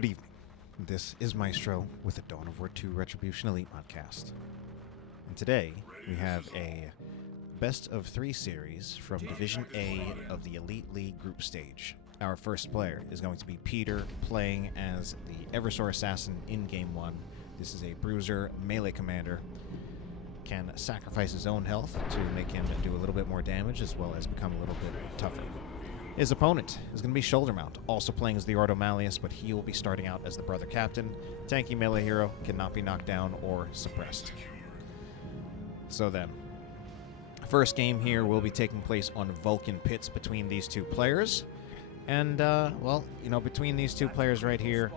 Good evening. This is Maestro with the Dawn of War 2 Retribution Elite Modcast. And today we have a best of 3 series from Division A of the Elite League group stage. Our first player is going to be Peter, playing as the Eversor assassin in Game 1. This is a bruiser melee commander. Can sacrifice his own health to make him do a little bit more damage as well as become a little bit tougher. His opponent is going to be Shoulder Mount, also playing as the Ordo Malleus, but he will be starting out as the Brother Captain. Tanky melee hero, cannot be knocked down or suppressed. So then, first game here will be taking place on Vulcan Pits between these two players. And, well, you know, between these two players right here,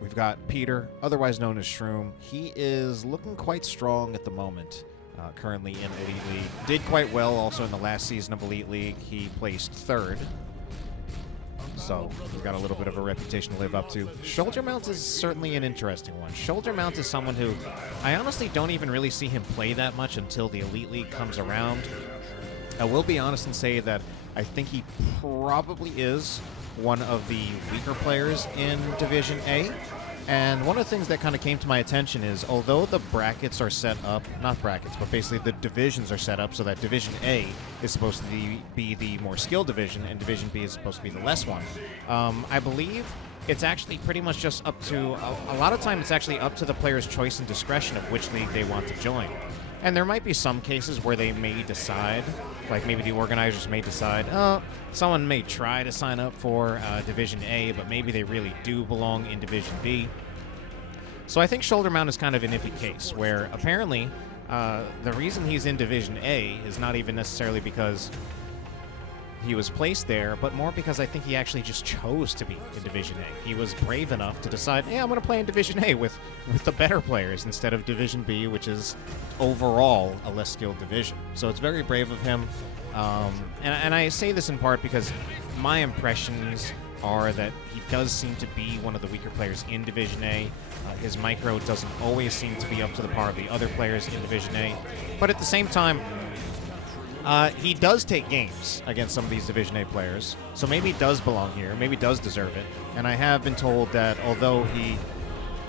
we've got Peter, otherwise known as Shroom. He is looking quite strong at the moment. Currently in Elite League. Did quite well also in the last season of Elite League. He placed 3rd. So he's got a little bit of a reputation to live up to. Shoulder Mount is certainly an interesting one. Shoulder Mount is someone who I honestly don't even really see him play that much until the Elite League comes around. I will be honest and say that I think he probably is one of the weaker players in Division A. And one of the things that kind of came to my attention is, although the brackets are set up, not brackets, but basically the divisions are set up so that Division A is supposed to be the more skilled division and Division B is supposed to be the less one, I believe it's actually pretty much just up to, a lot of time it's actually up to the player's choice and discretion of which league they want to join. And there might be some cases where they may decide, like maybe the organizers may decide, someone may try to sign up for Division A, but maybe they really do belong in Division B. So I think Shoulder Mount is kind of an iffy case, where apparently the reason he's in Division A is not even necessarily because he was placed there, but more because I think he actually just chose to be in Division A. He was brave enough to decide, hey, I'm going to play in Division A with the better players instead of Division B, which is overall a less skilled division. So it's very brave of him. And I say this in part because my impressions are that he does seem to be one of the weaker players in Division A. His micro doesn't always seem to be up to the par of the other players in Division A. But at the same time, he does take games against some of these Division A players, so maybe he does belong here, maybe does deserve it. And I have been told that although he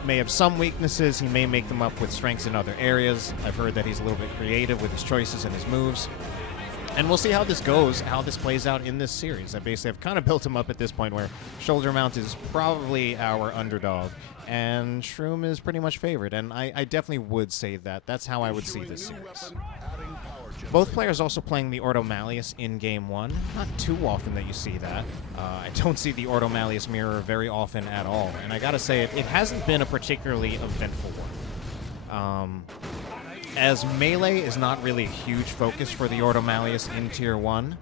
may have some weaknesses, he may make them up with strengths in other areas. I've heard that he's a little bit creative with his choices and his moves. And we'll see how this goes, how this plays out in this series. I basically have kind of built him up at this point where Shoulder Mount is probably our underdog, and Shroom is pretty much favored. And I definitely would say that. That's how I would see this series. Both players also playing the Ordo Malleus in Game 1. Not too often that you see that. I don't see the Ordo Malleus mirror very often at all. And I gotta say, it hasn't been a particularly eventful one. As melee is not really a huge focus for the Ordo Malleus in Tier 1,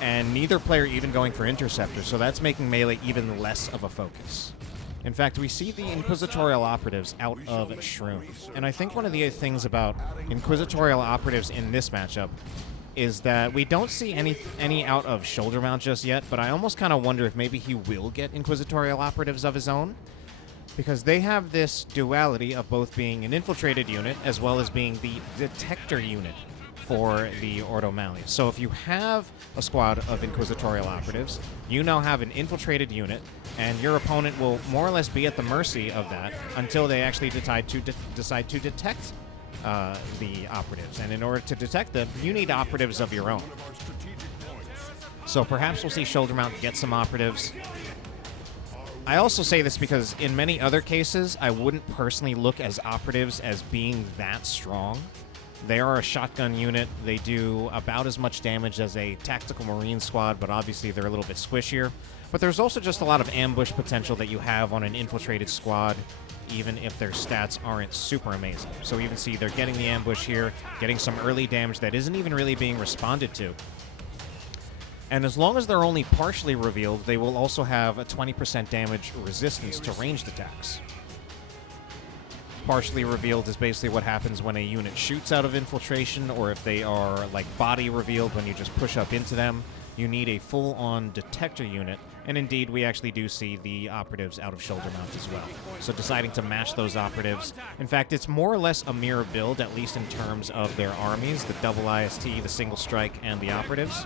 and neither player even going for Interceptor, so that's making melee even less of a focus. In fact, we see the Inquisitorial Operatives out of Shroom. And I think one of the things about Inquisitorial Operatives in this matchup is that we don't see any out of Shoulder Mount just yet, but I almost kind of wonder if maybe he will get Inquisitorial Operatives of his own, because they have this duality of both being an infiltrated unit as well as being the detector unit for the Ordo Malleus. So if you have a squad of Inquisitorial Operatives, you now have an infiltrated unit, and your opponent will more or less be at the mercy of that until they actually decide to detect the operatives. And in order to detect them, you need operatives of your own. So perhaps we'll see Shoulder Mount get some operatives. I also say this because in many other cases, I wouldn't personally look as operatives as being that strong. They are a shotgun unit. They do about as much damage as a tactical marine squad, but obviously they're a little bit squishier. But there's also just a lot of ambush potential that you have on an infiltrated squad, even if their stats aren't super amazing. So you even see they're getting the ambush here, getting some early damage that isn't even really being responded to. And as long as they're only partially revealed, they will also have a 20% damage resistance to ranged attacks. Partially revealed is basically what happens when a unit shoots out of infiltration, or if they are like body revealed when you just push up into them. You need a full-on detector unit, and indeed we actually do see the operatives out of Shoulder Mount as well. So deciding to match those operatives. In fact, it's more or less a mirror build, at least in terms of their armies, the double IST, the single strike, and the operatives.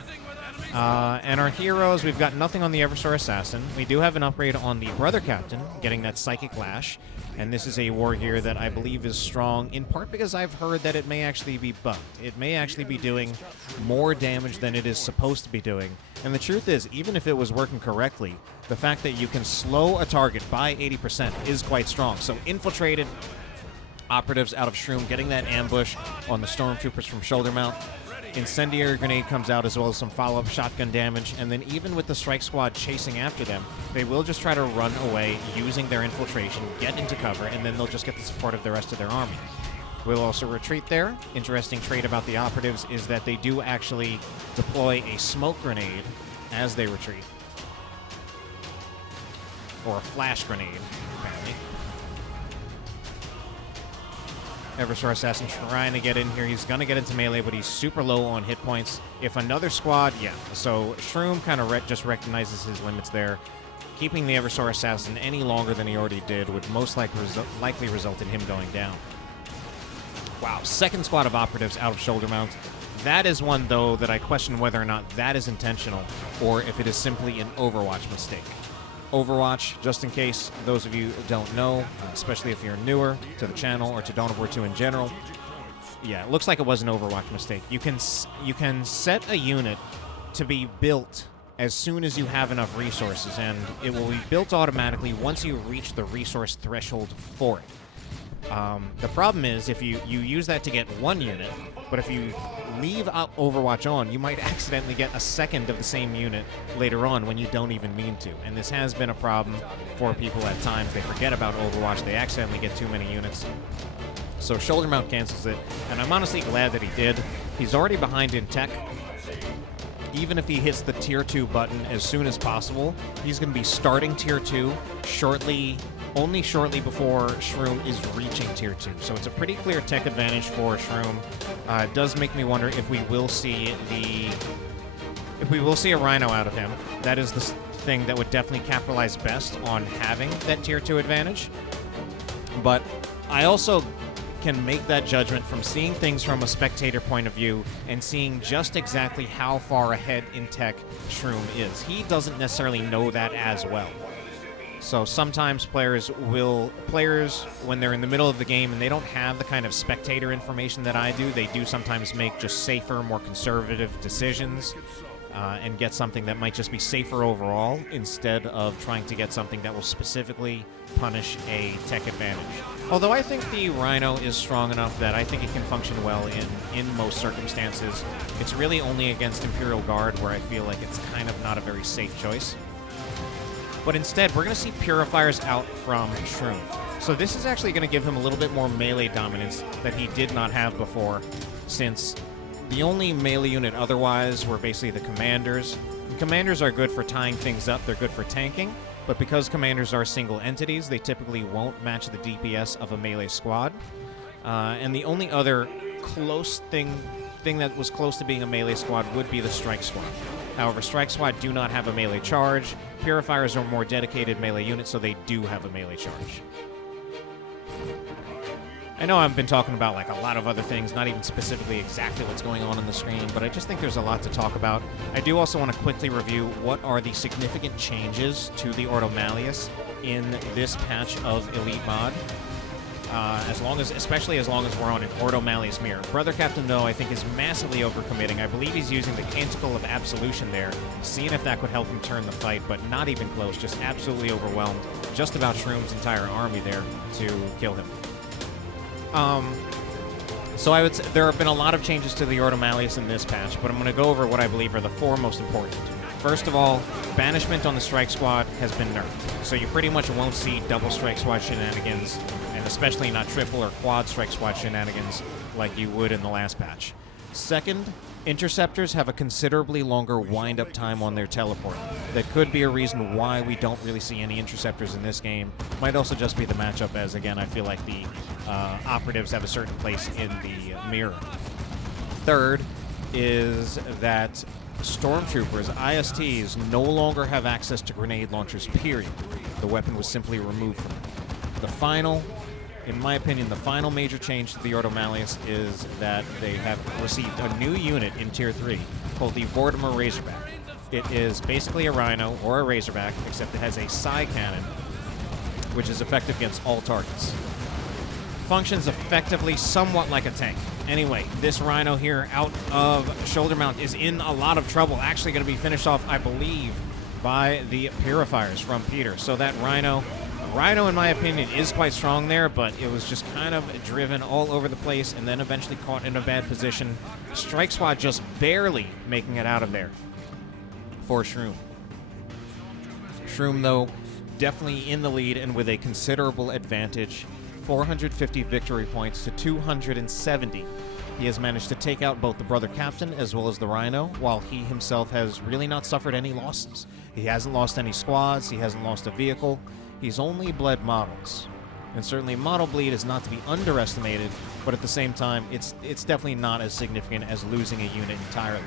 And our heroes, we've got nothing on the Eversor Assassin. We do have an upgrade on the Brother Captain, getting that Psychic Lash. And this is a war gear that I believe is strong, in part because I've heard that it may actually be bugged. It may actually be doing more damage than it is supposed to be doing. And the truth is, even if it was working correctly, the fact that you can slow a target by 80% is quite strong. So infiltrated operatives out of Shroom, getting that ambush on the stormtroopers from shoulder mount. Incendiary grenade comes out, as well as some follow-up shotgun damage, and then even with the strike squad chasing after them, they will just try to run away using their infiltration, get into cover, and then they'll just get the support of the rest of their army. We'll also retreat there. Interesting trait about the operatives is that they do actually deploy a smoke grenade as they retreat. Or a flash grenade, apparently. Eversor Assassin trying to get in here. He's going to get into melee, but he's super low on hit points. If another squad, yeah. So Shroom kind of just recognizes his limits there. Keeping the Eversor Assassin any longer than he already did would most likely result in him going down. Wow, second squad of operatives out of shoulder mount. That is one, though, that I question whether or not that is intentional or if it is simply an Overwatch mistake. Overwatch, just in case those of you don't know, especially if you're newer to the channel or to Dawn of War 2 in general, yeah, it looks like it was an Overwatch mistake. You can set a unit to be built as soon as you have enough resources, and it will be built automatically once you reach the resource threshold for it. The problem is if you use that to get one unit, but if you leave Overwatch on, you might accidentally get a second of the same unit later on when you don't even mean to. And this has been a problem for people at times. They forget about Overwatch. They accidentally get too many units. So shoulder mount cancels it, and I'm honestly glad that he did. He's already behind in tech. Even if he hits the Tier 2 button as soon as possible, he's going to be starting Tier 2 only shortly before Shroom is reaching Tier 2. So it's a pretty clear tech advantage for Shroom. It does make me wonder if we will see a Rhino out of him. That is the thing that would definitely capitalize best on having that Tier 2 advantage. But I also can make that judgment from seeing things from a spectator point of view and seeing just exactly how far ahead in tech Shroom is. He doesn't necessarily know that as well. So sometimes players, when they're in the middle of the game and they don't have the kind of spectator information that I do, they do sometimes make just safer, more conservative decisions and get something that might just be safer overall instead of trying to get something that will specifically punish a tech advantage. Although I think the Rhino is strong enough that I think it can function well in most circumstances. It's really only against Imperial Guard where I feel like it's kind of not a very safe choice. But instead, we're going to see Purifiers out from Shroom. So this is actually going to give him a little bit more melee dominance that he did not have before, since the only melee unit otherwise were basically the Commanders. And Commanders are good for tying things up, they're good for tanking, but because Commanders are single entities, they typically won't match the DPS of a melee squad. And the only other close thing that was close to being a melee squad would be the Strike Squad. However, Strike Squad do not have a melee charge. Purifiers are a more dedicated melee unit, so they do have a melee charge. I know I've been talking about like a lot of other things, not even specifically exactly what's going on the screen, but I just think there's a lot to talk about. I do also want to quickly review what are the significant changes to the Ordo Malleus in this patch of Elite Mod. Especially as long as we're on an Ordo Malleus mirror. Brother Captain, though, I think is massively overcommitting. I believe he's using the Canticle of Absolution there, seeing if that could help him turn the fight, but not even close, just absolutely overwhelmed. Just about Shroom's entire army there to kill him. So I would say there have been a lot of changes to the Ordo Malleus in this patch, but I'm going to go over what I believe are the four most important. First of all, Banishment on the Strike Squad has been nerfed, so you pretty much won't see double Strike Squad shenanigans, and especially not triple or quad Strike Squad shenanigans like you would in the last patch. Second, Interceptors have a considerably longer wind-up time on their teleport. That could be a reason why we don't really see any Interceptors in this game. Might also just be the matchup, as again, I feel like the operatives have a certain place in the mirror. Third is that Stormtroopers, ISTs, no longer have access to grenade launchers, period. The weapon was simply removed from them. The final in my opinion, the final major change to the Ordo Malleus is that they have received a new unit in Tier 3 called the Warhammer Razorback. It is basically a Rhino or a Razorback, except it has a psi cannon, which is effective against all targets. Functions effectively somewhat like a tank. Anyway, this Rhino here out of shoulder mount is in a lot of trouble. Actually going to be finished off, I believe, by the Purifiers from Peter. So that Rhino, in my opinion, is quite strong there, but it was just kind of driven all over the place and then eventually caught in a bad position. Strike Squad just barely making it out of there for Shroom. Shroom, though, definitely in the lead and with a considerable advantage. 450 victory points to 270. He has managed to take out both the Brother Captain as well as the Rhino, while he himself has really not suffered any losses. He hasn't lost any squads, he hasn't lost a vehicle, he's only bled models. And certainly model bleed is not to be underestimated, but at the same time, it's definitely not as significant as losing a unit entirely.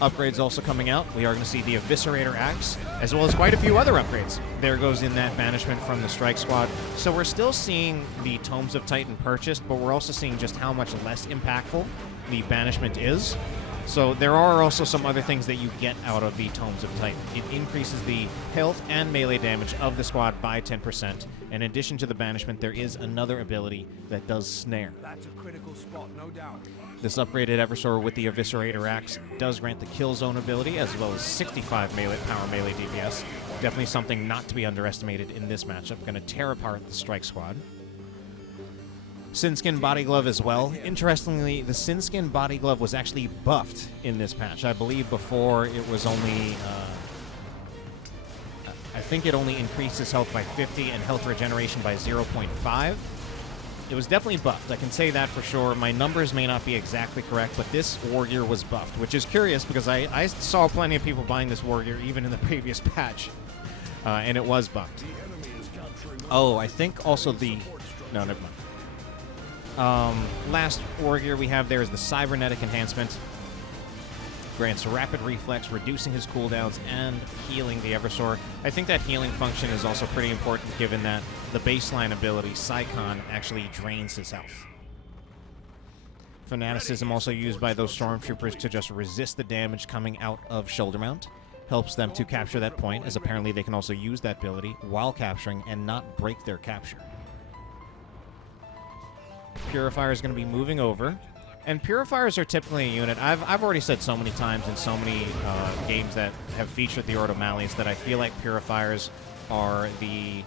Upgrades also coming out. We are going to see the Eviscerator Axe, as well as quite a few other upgrades. There goes in that banishment from the Strike Squad. So we're still seeing the Tomes of Titan purchased, but we're also seeing just how much less impactful the banishment is. So there are also some other things that you get out of the Tomes of Titan. It increases the health and melee damage of the squad by 10%. In addition to the banishment, there is another ability that does snare. That's a critical spot, no doubt. This upgraded Eversor with the Eviscerator Axe does grant the kill zone ability, as well as 65 power melee DPS. Definitely something not to be underestimated in this matchup. Going to tear apart the Strike Squad. Sinskin Body Glove as well. Interestingly, the Sinskin Body Glove was actually buffed in this patch. I believe before it was only... I think it only increases health by 50 and health regeneration by 0.5. It was definitely buffed. I can say that for sure. My numbers may not be exactly correct, but this war gear was buffed, which is curious because I saw plenty of people buying this war gear even in the previous patch, and it was buffed. Oh, I think also the... No, never mind. Last war gear we have there is the Cybernetic Enhancement. Grants rapid reflex, reducing his cooldowns, and healing the Eversor. I think that healing function is also pretty important given that the baseline ability, Psychon, actually drains his health. Fanaticism also used by those Stormtroopers to just resist the damage coming out of shoulder mount. Helps them to capture that point, as apparently they can also use that ability while capturing and not break their capture. Purifier is going to be moving over. And Purifiers are typically a unit. I've already said so many times in so many games that have featured the Ordo Malleus that I feel like Purifiers are the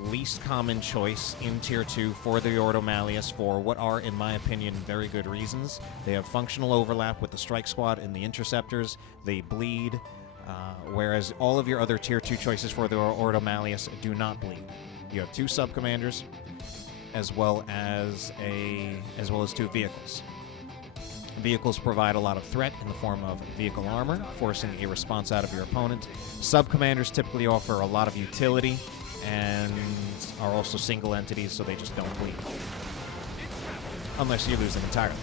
least common choice in Tier 2 for the Ordo Malleus for what are, in my opinion, very good reasons. They have functional overlap with the Strike Squad and the Interceptors. They bleed, whereas all of your other Tier 2 choices for the Ordo Malleus do not bleed. You have 2 sub-commanders, as well as 2 vehicles. Vehicles provide a lot of threat in the form of vehicle armor, forcing a response out of your opponent. Sub-commanders typically offer a lot of utility and are also single entities, so they just don't bleed. Unless you lose them entirely.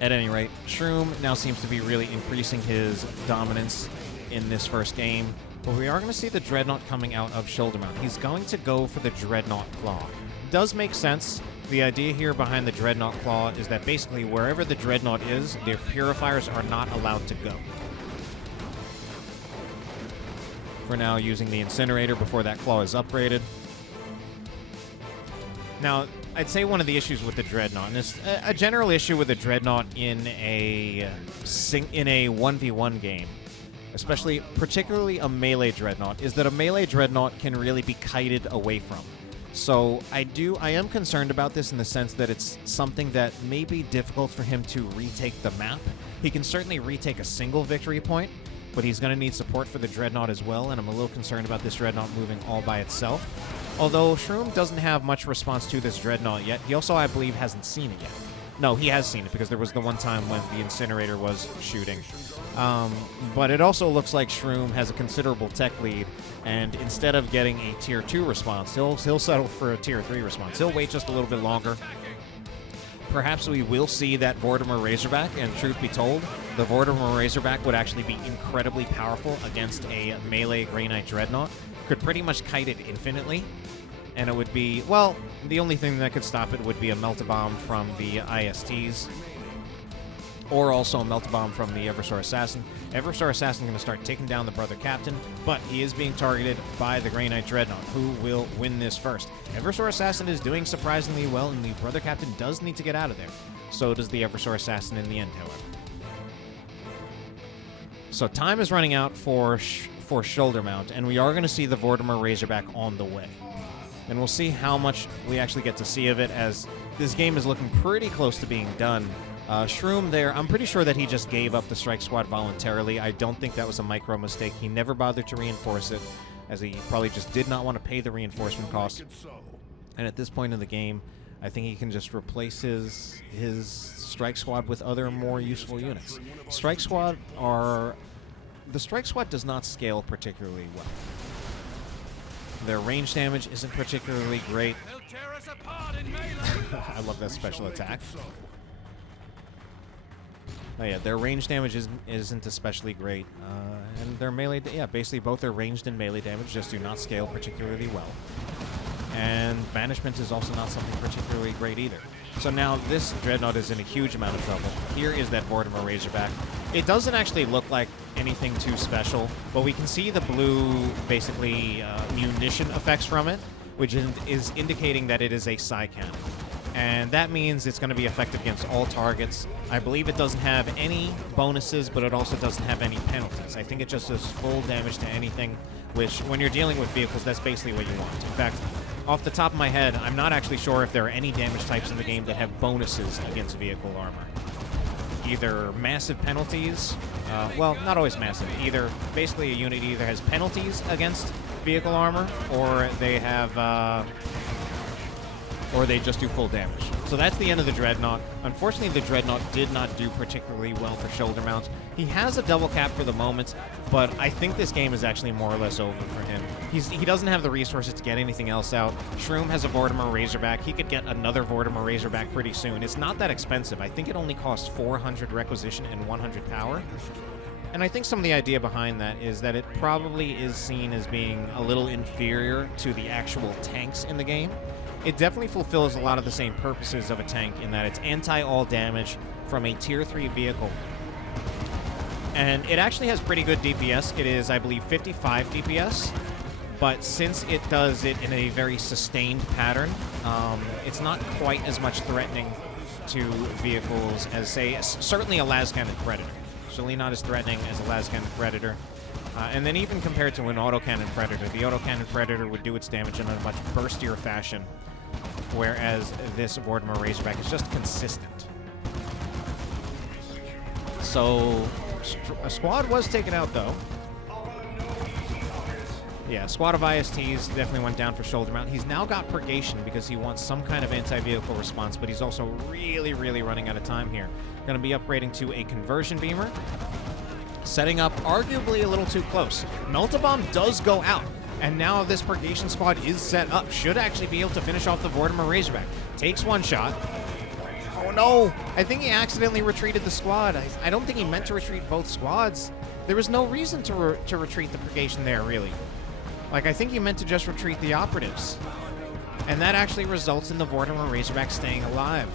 At any rate, Shroom now seems to be really increasing his dominance in this first game, but we are going to see the Dreadnought coming out of shoulder mount. He's going to go for the Dreadnought Claw. Does make sense. The idea here behind the Dreadnought Claw is that basically wherever the Dreadnought is, their Purifiers are not allowed to go. For now, using the Incinerator before that Claw is upgraded. Now, I'd say one of the issues with the Dreadnought, and it's a general issue with the Dreadnought in a 1v1 game, particularly a melee Dreadnought, is that a melee Dreadnought can really be kited away from. So I am concerned about this in the sense that it's something that may be difficult for him to retake the map. He can certainly retake a single victory point, but he's going to need support for the Dreadnought as well, and I'm a little concerned about this Dreadnought moving all by itself. Although Shroom doesn't have much response to this Dreadnought yet, he also, I believe, hasn't seen it yet. No, he has seen it, because there was the one time when the Incinerator was shooting. But it also looks like Shroom has a considerable tech lead, and instead of getting a Tier 2 response, he'll settle for a Tier 3 response. He'll wait just a little bit longer. Perhaps we will see that Vortimer Razorback, and truth be told, the Vortimer Razorback would actually be incredibly powerful against a melee Grey Knight Dreadnought. Could pretty much kite it infinitely. and it would be, well, the only thing that could stop it would be a Melt-A-Bomb from the ISTs, or also a Melt-A-Bomb from the Eversor Assassin. Eversor Assassin is going to start taking down the Brother Captain, but he is being targeted by the Grey Knight Dreadnought. Who will win this first? Eversor Assassin is doing surprisingly well, and the Brother Captain does need to get out of there. So does the Eversor Assassin in the end, however. So time is running out for Shoulder Mount, and we are going to see the Vortimer Razorback on the way. And we'll see how much we actually get to see of it, as this game is looking pretty close to being done. Shroom there, I'm pretty sure that he just gave up the strike squad voluntarily. I don't think that was a micro mistake. He never bothered to reinforce it, as he probably just did not want to pay the reinforcement cost. And at this point in the game, I think he can just replace his strike squad with other more useful units. The strike squad does not scale particularly well. Their range damage isn't particularly great. I love that special attack. Oh yeah, their range damage isn't especially great, and their melee, basically both their ranged and melee damage just do not scale particularly well. And banishment is also not something particularly great either. So now this Dreadnought is in a huge amount of trouble. Here is that Vortimer Razorback. It doesn't actually look like anything too special, but we can see the blue, basically, munition effects from it, which is indicating that it is a Psi Cannon. And that means it's going to be effective against all targets. I believe it doesn't have any bonuses, but it also doesn't have any penalties. I think it just does full damage to anything, which, when you're dealing with vehicles, that's basically what you want. In fact, off the top of my head, I'm not actually sure if there are any damage types in the game that have bonuses against vehicle armor. Either massive penalties, well, not always massive. Either, basically, a unit either has penalties against vehicle armor, or they have, or they just do full damage. So that's the end of the Dreadnought. Unfortunately, the Dreadnought did not do particularly well for shoulder mounts. He has a double cap for the moment, but I think this game is actually more or less over for him. He doesn't have the resources to get anything else out. Shroom has a Vortimer Razorback. He could get another Vortimer Razorback pretty soon. It's not that expensive. I think it only costs 400 requisition and 100 power. And I think some of the idea behind that is that it probably is seen as being a little inferior to the actual tanks in the game. It definitely fulfills a lot of the same purposes of a tank in that it's anti-all damage from a tier 3 vehicle. And it actually has pretty good DPS. It is, I believe, 55 DPS. But since it does it in a very sustained pattern, it's not quite as much threatening to vehicles as, say, certainly a las-cannon Predator. Certainly not as threatening as a las-cannon Predator. And then even compared to an autocannon Predator, the autocannon Predator would do its damage in a much burstier fashion, whereas this Vortimer Razorback is just consistent. So, a squad was taken out, though. Yeah, a squad of ISTs definitely went down for shoulder mount. He's now got Purgation because he wants some kind of anti-vehicle response, but he's also really, really running out of time here. Going to be upgrading to a Conversion Beamer. Setting up arguably a little too close. Melt-A-Bomb does go out, and now this Purgation squad is set up. Should actually be able to finish off the Vortimer Razorback. Takes one shot. Oh no! I think he accidentally retreated the squad. I don't think he meant to retreat both squads. There was no reason to retreat the Purgation there, really. Like, I think he meant to just retreat the operatives. And that actually results in the Vortimer Razorback staying alive.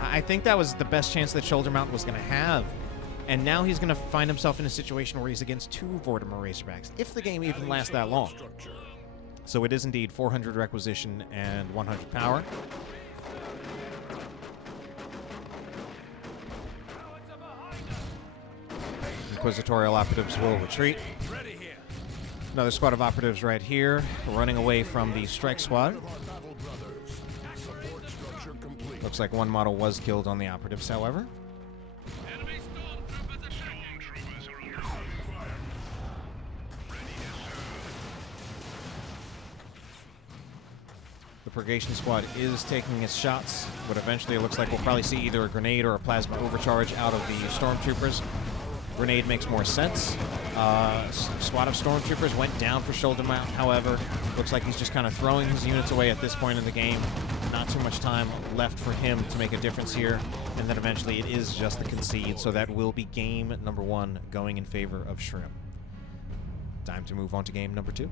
I think that was the best chance that Shoulder Mount was going to have. And now he's going to find himself in a situation where he's against 2 Vortimer Razorbacks, if the game even lasts that long. So it is indeed 400 requisition and 100 power. Inquisitorial operatives will retreat. Another squad of operatives right here, running away from the strike squad. Looks like one model was killed on the operatives, however. The Purgation squad is taking its shots, but eventually it looks like we'll probably see either a grenade or a plasma overcharge out of the stormtroopers. Grenade makes more sense. Squad of stormtroopers went down for shoulder mount, however. Looks like he's just kind of throwing his units away at this point in the game. Not too much time left for him to make a difference here. And then eventually it is just the concede, so that will be game number 1 going in favor of Shroom. Time to move on to game number 2.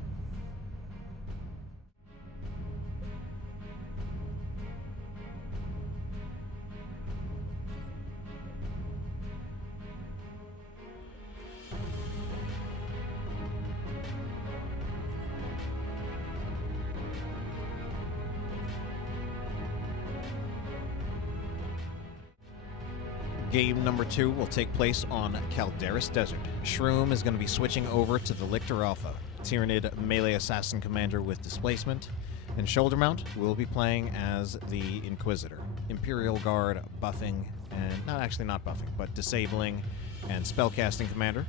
Game number 2 will take place on Calderis Desert. Shroom is going to be switching over to the Lictor Alpha, Tyranid melee assassin commander with displacement, and Shoulder Mount will be playing as the Inquisitor, Imperial Guard buffing, and not buffing, but disabling and spellcasting commander.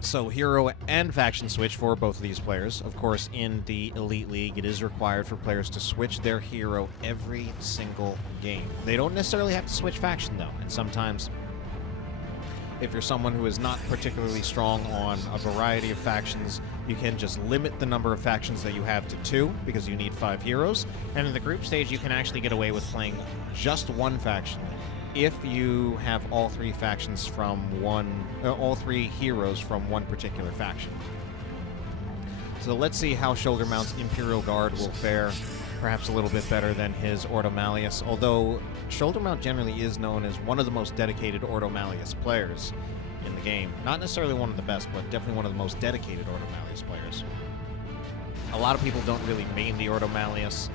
So hero and faction switch for both of these players. Of course, in the Elite League, it is required for players to switch their hero every single game. They don't necessarily have to switch faction, though, and sometimes if you're someone who is not particularly strong on a variety of factions, you can just limit the number of factions that you have to 2 because you need 5 heroes. And in the group stage, you can actually get away with playing just one faction if you have all 3 factions from all 3 heroes from one particular faction. So let's see how Shoulder Mount's Imperial Guard will fare. Perhaps a little bit better than his Ordo Malleus, although Shoulder Mount generally is known as one of the most dedicated Ordo Malleus players in the game. Not necessarily one of the best, but definitely one of the most dedicated Ordo Malleus players. A lot of people don't really main the Ordo Malleus,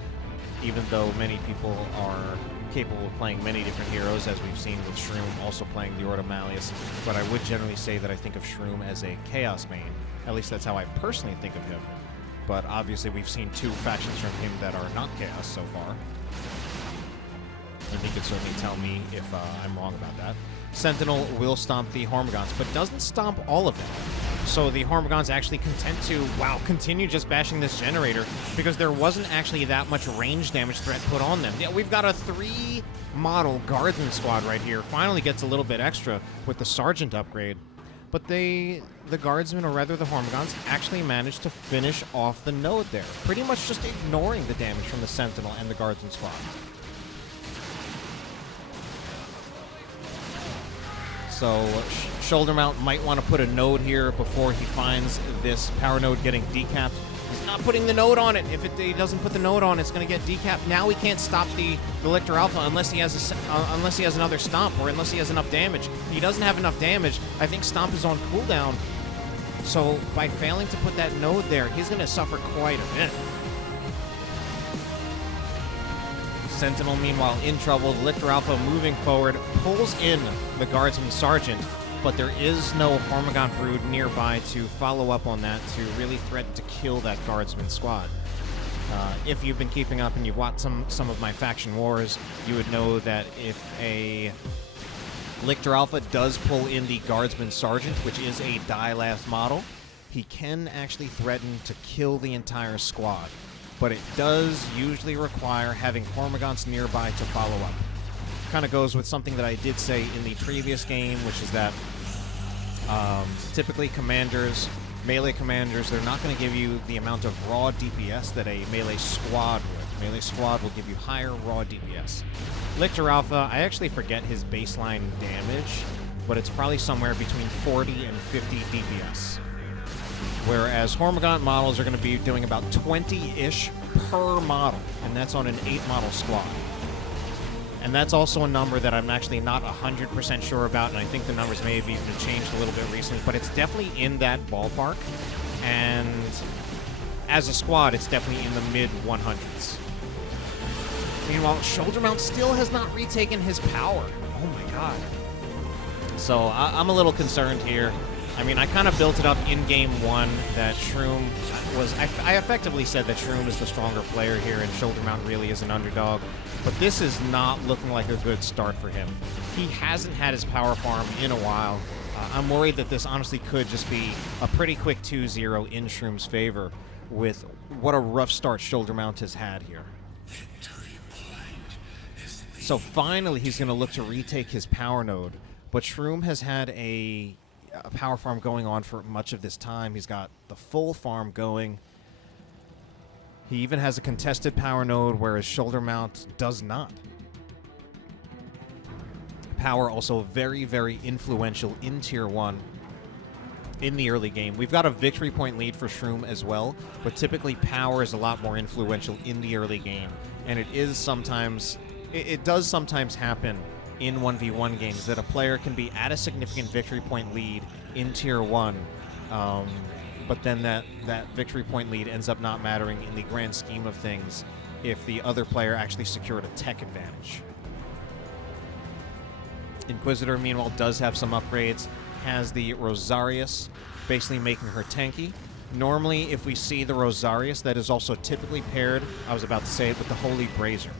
even though many people are capable of playing many different heroes, as we've seen with Shroom also playing the Ordo Malleus, but I would generally say that I think of Shroom as a Chaos main. At least that's how I personally think of him. But obviously we've seen 2 factions from him that are not Chaos so far. And he could certainly tell me if I'm wrong about that. Sentinel will stomp the Hormagaunts, but doesn't stomp all of them. So the Hormagaunts actually content to, continue just bashing this generator because there wasn't actually that much range damage threat put on them. Yeah, we've got a 3-model Guardsman squad right here. Finally gets a little bit extra with the Sergeant upgrade. But the Guardsmen, or rather the Hormagaunts, actually managed to finish off the node there, pretty much just ignoring the damage from the Sentinel and the Guardsman squad. So Shoulder Mount might want to put a node here before he finds this power node getting decapped. He's not putting the node on it. If he doesn't put the node on, it's going to get decapped. Now he can't stop the Lictor Alpha unless he has another stomp, or unless he has enough damage. If he doesn't have enough damage, I think stomp is on cooldown. So by failing to put that node there, he's going to suffer quite a bit. Sentinel, meanwhile, in trouble. Lictor Alpha moving forward, pulls in the Guardsman Sergeant, but there is no Hormagaunt Brood nearby to follow up on that, to really threaten to kill that Guardsman squad. If you've been keeping up and you've watched some of my faction wars, you would know that if a Lictor Alpha does pull in the Guardsman Sergeant, which is a die last model, he can actually threaten to kill the entire squad. But it does usually require having Hormagaunts nearby to follow up. Kind of goes with something that I did say in the previous game, which is that typically melee commanders, they're not going to give you the amount of raw DPS that a melee squad would. Melee squad will give you higher raw DPS. Lictor Alpha, I actually forget his baseline damage, but it's probably somewhere between 40 and 50 DPS. Whereas Hormagaunt models are going to be doing about 20-ish per model, and that's on an 8-model squad. And that's also a number that I'm actually not 100% sure about, and I think the numbers may have even changed a little bit recently, but it's definitely in that ballpark. And as a squad, it's definitely in the mid-100s. Meanwhile, Shoulder Mount still has not retaken his power. Oh my god. So I'm a little concerned here. I mean, I kind of built it up in Game 1 that Shroom was... I effectively said that Shroom is the stronger player here and Shoulder Mount really is an underdog. But this is not looking like a good start for him. He hasn't had his power farm in a while. I'm worried that this honestly could just be a pretty quick 2-0 in Shroom's favor with what a rough start Shoulder Mount has had here. So finally he's going to look to retake his power node. But Shroom has had a power farm going on for much of this time. He's got the full farm going. He even has a contested power node, whereas Shoulder Mount does not. Power also very, very influential in Tier 1 in the early game. We've got a victory point lead for Shroom as well, but typically power is a lot more influential in the early game. And it does sometimes happen in 1v1 games that a player can be at a significant victory point lead in Tier 1, but then that victory point lead ends up not mattering in the grand scheme of things if the other player actually secured a tech advantage. Inquisitor, meanwhile, does have some upgrades. Has the Rosarius, basically making her tanky. Normally, if we see the Rosarius, that is also typically paired, I was about to say, with the Holy Brazier.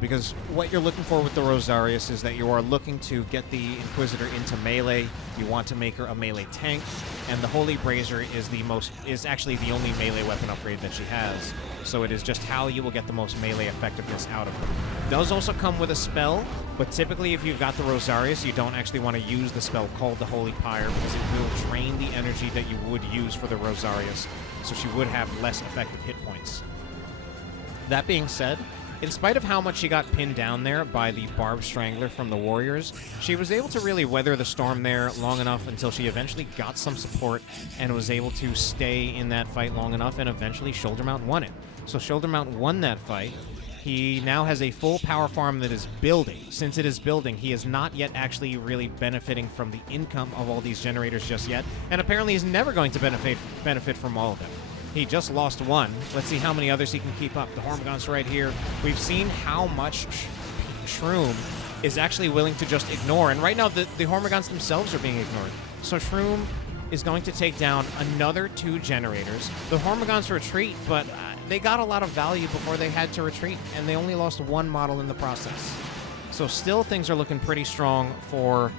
Because what you're looking for with the Rosarius is that you are looking to get the Inquisitor into melee. You want to make her a melee tank, and the Holy Brazier is actually the only melee weapon upgrade that she has. So it is just how you will get the most melee effectiveness out of her. It does also come with a spell, but typically if you've got the Rosarius, you don't actually want to use the spell called the Holy Pyre because it will drain the energy that you would use for the Rosarius, so she would have less effective hit points. That being said, in spite of how much she got pinned down there by the Barbed Strangler from the Warriors, she was able to really weather the storm there long enough until she eventually got some support and was able to stay in that fight long enough, and eventually Shoulder Mount won it. So Shoulder Mount won that fight. He now has a full power farm that is building. Since it is building, he is not yet actually really benefiting from the income of all these generators just yet, and apparently he's never going to benefit from all of them. He just lost one. Let's see how many others he can keep up. The Hormagaunts right here. We've seen how much Shroom is actually willing to just ignore, and right now the Hormagaunts themselves are being ignored. So Shroom is going to take down another 2 generators. The Hormagaunts retreat, but they got a lot of value before they had to retreat, and they only lost 1 model in the process. So still things are looking pretty strong for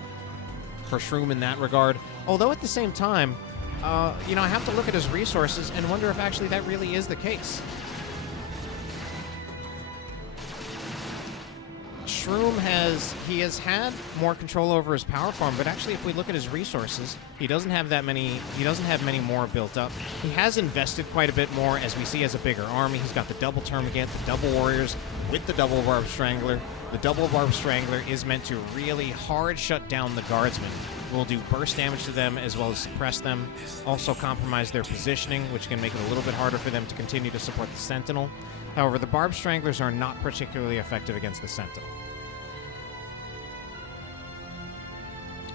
Shroom in that regard. Although at the same time, I have to look at his resources and wonder if actually that really is the case. Shroom has had more control over his power farm, but actually if we look at his resources, he doesn't have many more built up. He has invested quite a bit more, as we see, as a bigger army. He's got the double Termagant, the double Warriors with the double Barbed Strangler. The double Barbed Strangler is meant to really hard shut down the Guardsmen. Will do burst damage to them as well as suppress them, also compromise their positioning, which can make it a little bit harder for them to continue to support the Sentinel. However, the Barbed Stranglers are not particularly effective against the Sentinel.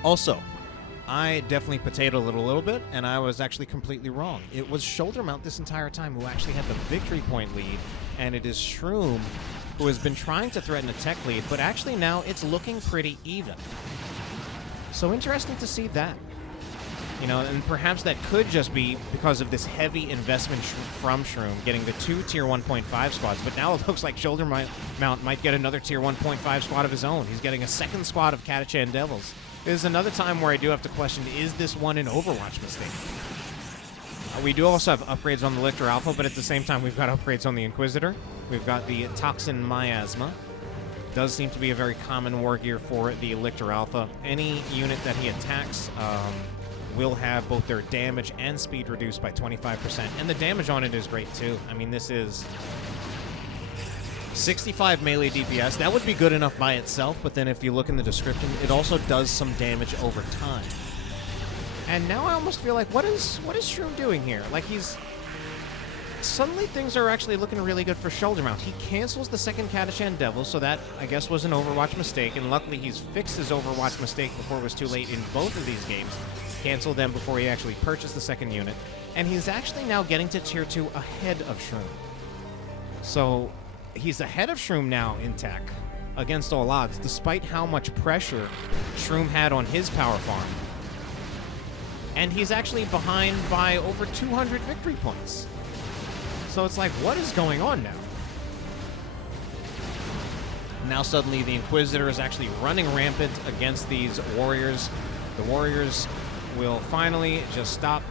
Also, I definitely potatoed it a little bit, and I was actually completely wrong. It was Shoulder Mount this entire time who actually had the victory point lead, and it is Shroom who has been trying to threaten a tech lead, but actually now it's looking pretty even. So interesting to see that. And perhaps that could just be because of this heavy investment from Shroom, getting the 2 Tier 1.5 squads, but now it looks like Shoulder Mount might get another Tier 1.5 squad of his own. He's getting a second squad of Catachan Devils. There's another time where I do have to question, is this one an Overwatch mistake? We do also have upgrades on the Lictor Alpha, but at the same time we've got upgrades on the Inquisitor. We've got the Toxin Miasma. Does seem to be a very common war gear for the Lictor Alpha. Any unit that he attacks will have both their damage and speed reduced by 25%, and the damage on it is great too. I mean, this is 65 melee DPS. That would be good enough by itself, but then if you look in the description, it also does some damage over time. And now I almost feel like, what is Shroom doing here? Like, suddenly things are actually looking really good for Shoulder Mount. He cancels the second Catachan Devil, so that, I guess, was an Overwatch mistake, and luckily he's fixed his Overwatch mistake before it was too late in both of these games. Canceled them before he actually purchased the second unit, and he's actually now getting to Tier 2 ahead of Shroom. So he's ahead of Shroom now in tech, against all odds, despite how much pressure Shroom had on his power farm. And he's actually behind by over 200 victory points. So it's like, what is going on now? Now suddenly the Inquisitor is actually running rampant against these Warriors. The Warriors will finally just stop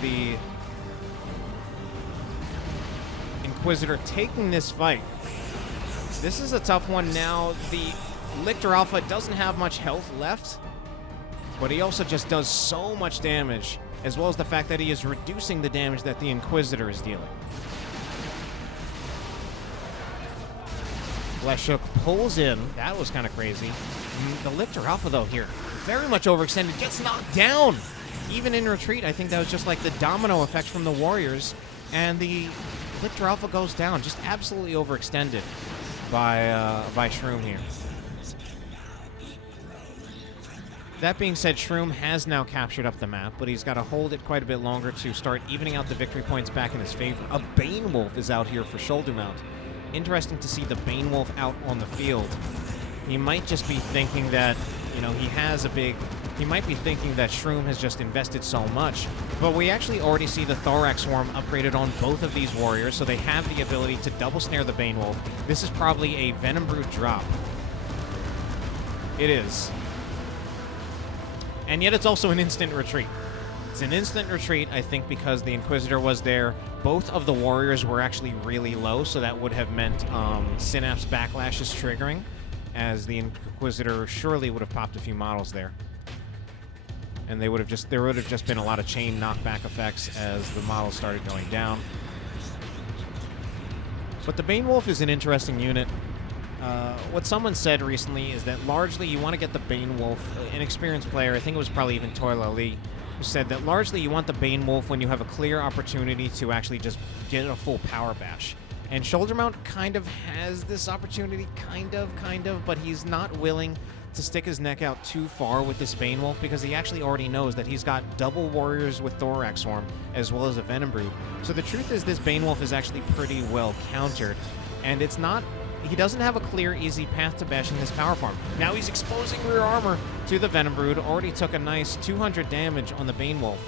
the Inquisitor taking this fight. This is a tough one now. The Lictor Alpha doesn't have much health left, but he also just does so much damage, as well as the fact that he is reducing the damage that the Inquisitor is dealing. Leshuk pulls in. That was kind of crazy. The Lictor Alpha, though, here, very much overextended, gets knocked down. Even in retreat, I think that was just like the domino effect from the Warriors, and the Lictor Alpha goes down, just absolutely overextended by Shroom here. That being said, Shroom has now captured up the map, but he's got to hold it quite a bit longer to start evening out the victory points back in his favor. A Bane Wolf is out here for Shoulder Mount. Interesting to see the Bane Wolf out on the field. he might just be thinking that, you know, he might be thinking that Shroom has just invested so much, but we actually already see the Thorax Swarm upgraded on both of these warriors, so they have the ability to double snare the Bane Wolf. This is probably a Venom Brood drop. It is. And yet it's also an instant retreat. It's an instant retreat, I think, because the Inquisitor was there. Both of the warriors were actually really low, so that would have meant Synapse backlashes triggering, as the Inquisitor surely would have popped a few models there. And there would have just been a lot of chain knockback effects as the models started going down. But the Bane Wolf is an interesting unit. What someone said recently is that largely you want to get the Bane Wolf, an experienced player, I think it was probably even Toil Ali, who said that largely you want the Bane Wolf when you have a clear opportunity to actually just get a full power bash. And Shoulder Mount kind of has this opportunity, kind of, but he's not willing to stick his neck out too far with this Bane Wolf because he actually already knows that he's got double warriors with Thorax Swarm as well as a Venom Brood. So the truth is this Bane Wolf is actually pretty well countered, and it's not... He doesn't have a clear, easy path to bashing his power farm. Now he's exposing rear armor to the Venom Brood. Already took a nice 200 damage on the Bane Wolf.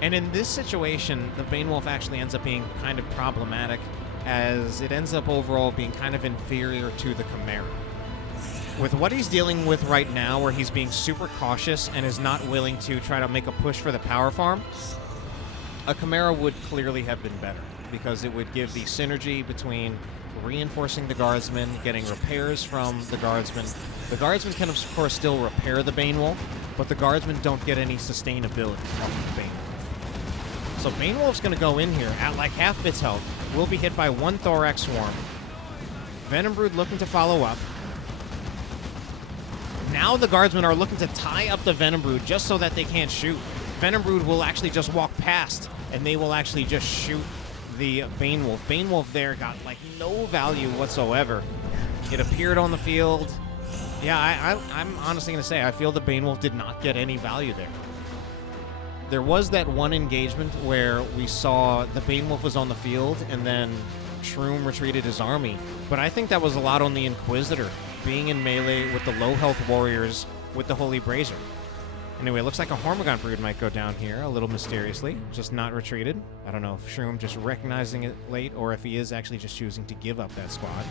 And in this situation, the Bane Wolf actually ends up being kind of problematic, as it ends up overall being kind of inferior to the Chimera. With what he's dealing with right now, where he's being super cautious and is not willing to try to make a push for the power farm, a Chimera would clearly have been better, because it would give the synergy between reinforcing the Guardsmen, getting repairs from the Guardsmen. The Guardsmen can, of course, still repair the Bane Wolf, but the Guardsmen don't get any sustainability off the Bane Wolf. So Bane Wolf's going to go in here at like half its health. Will be hit by one Thorax Swarm. Venom Brood looking to follow up. Now the Guardsmen are looking to tie up the Venom Brood just so that they can't shoot. Venom Brood will actually just walk past, and they will actually just shoot the Bane Wolf. Bane Wolf there got like no value whatsoever. It appeared on the field. Yeah, I'm honestly going to say I feel the Bane Wolf did not get any value there. There was that one engagement where we saw the Bane Wolf was on the field and then Shroom retreated his army, but I think that was a lot on the Inquisitor being in melee with the low health warriors with the Holy Brazier. Anyway, it looks like a Hormigaunt Brood might go down here a little mysteriously, just not retreated. I don't know if Shroom just recognizing it late or if he is actually just choosing to give up that squad.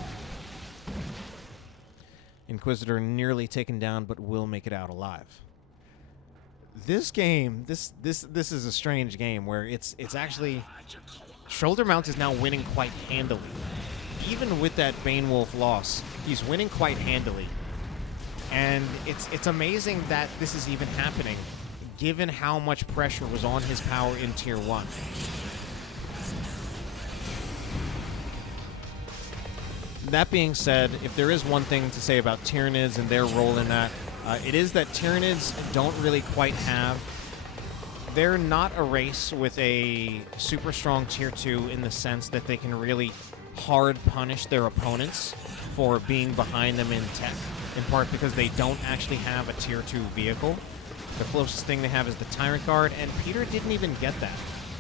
Inquisitor nearly taken down, but will make it out alive. This game, this is a strange game where it's actually... Shoulder Mount is now winning quite handily. Even with that Bane Wolf loss, he's winning quite handily. And it's amazing that this is even happening, given how much pressure was on his power in Tier 1. That being said, if there is one thing to say about Tyranids and their role in that, it is that Tyranids don't really quite have... They're not a race with a super strong Tier 2 in the sense that they can really hard punish their opponents for being behind them in tech. In part because they don't actually have a Tier 2 vehicle. The closest thing they have is the Tyrant Guard, and Peter didn't even get that.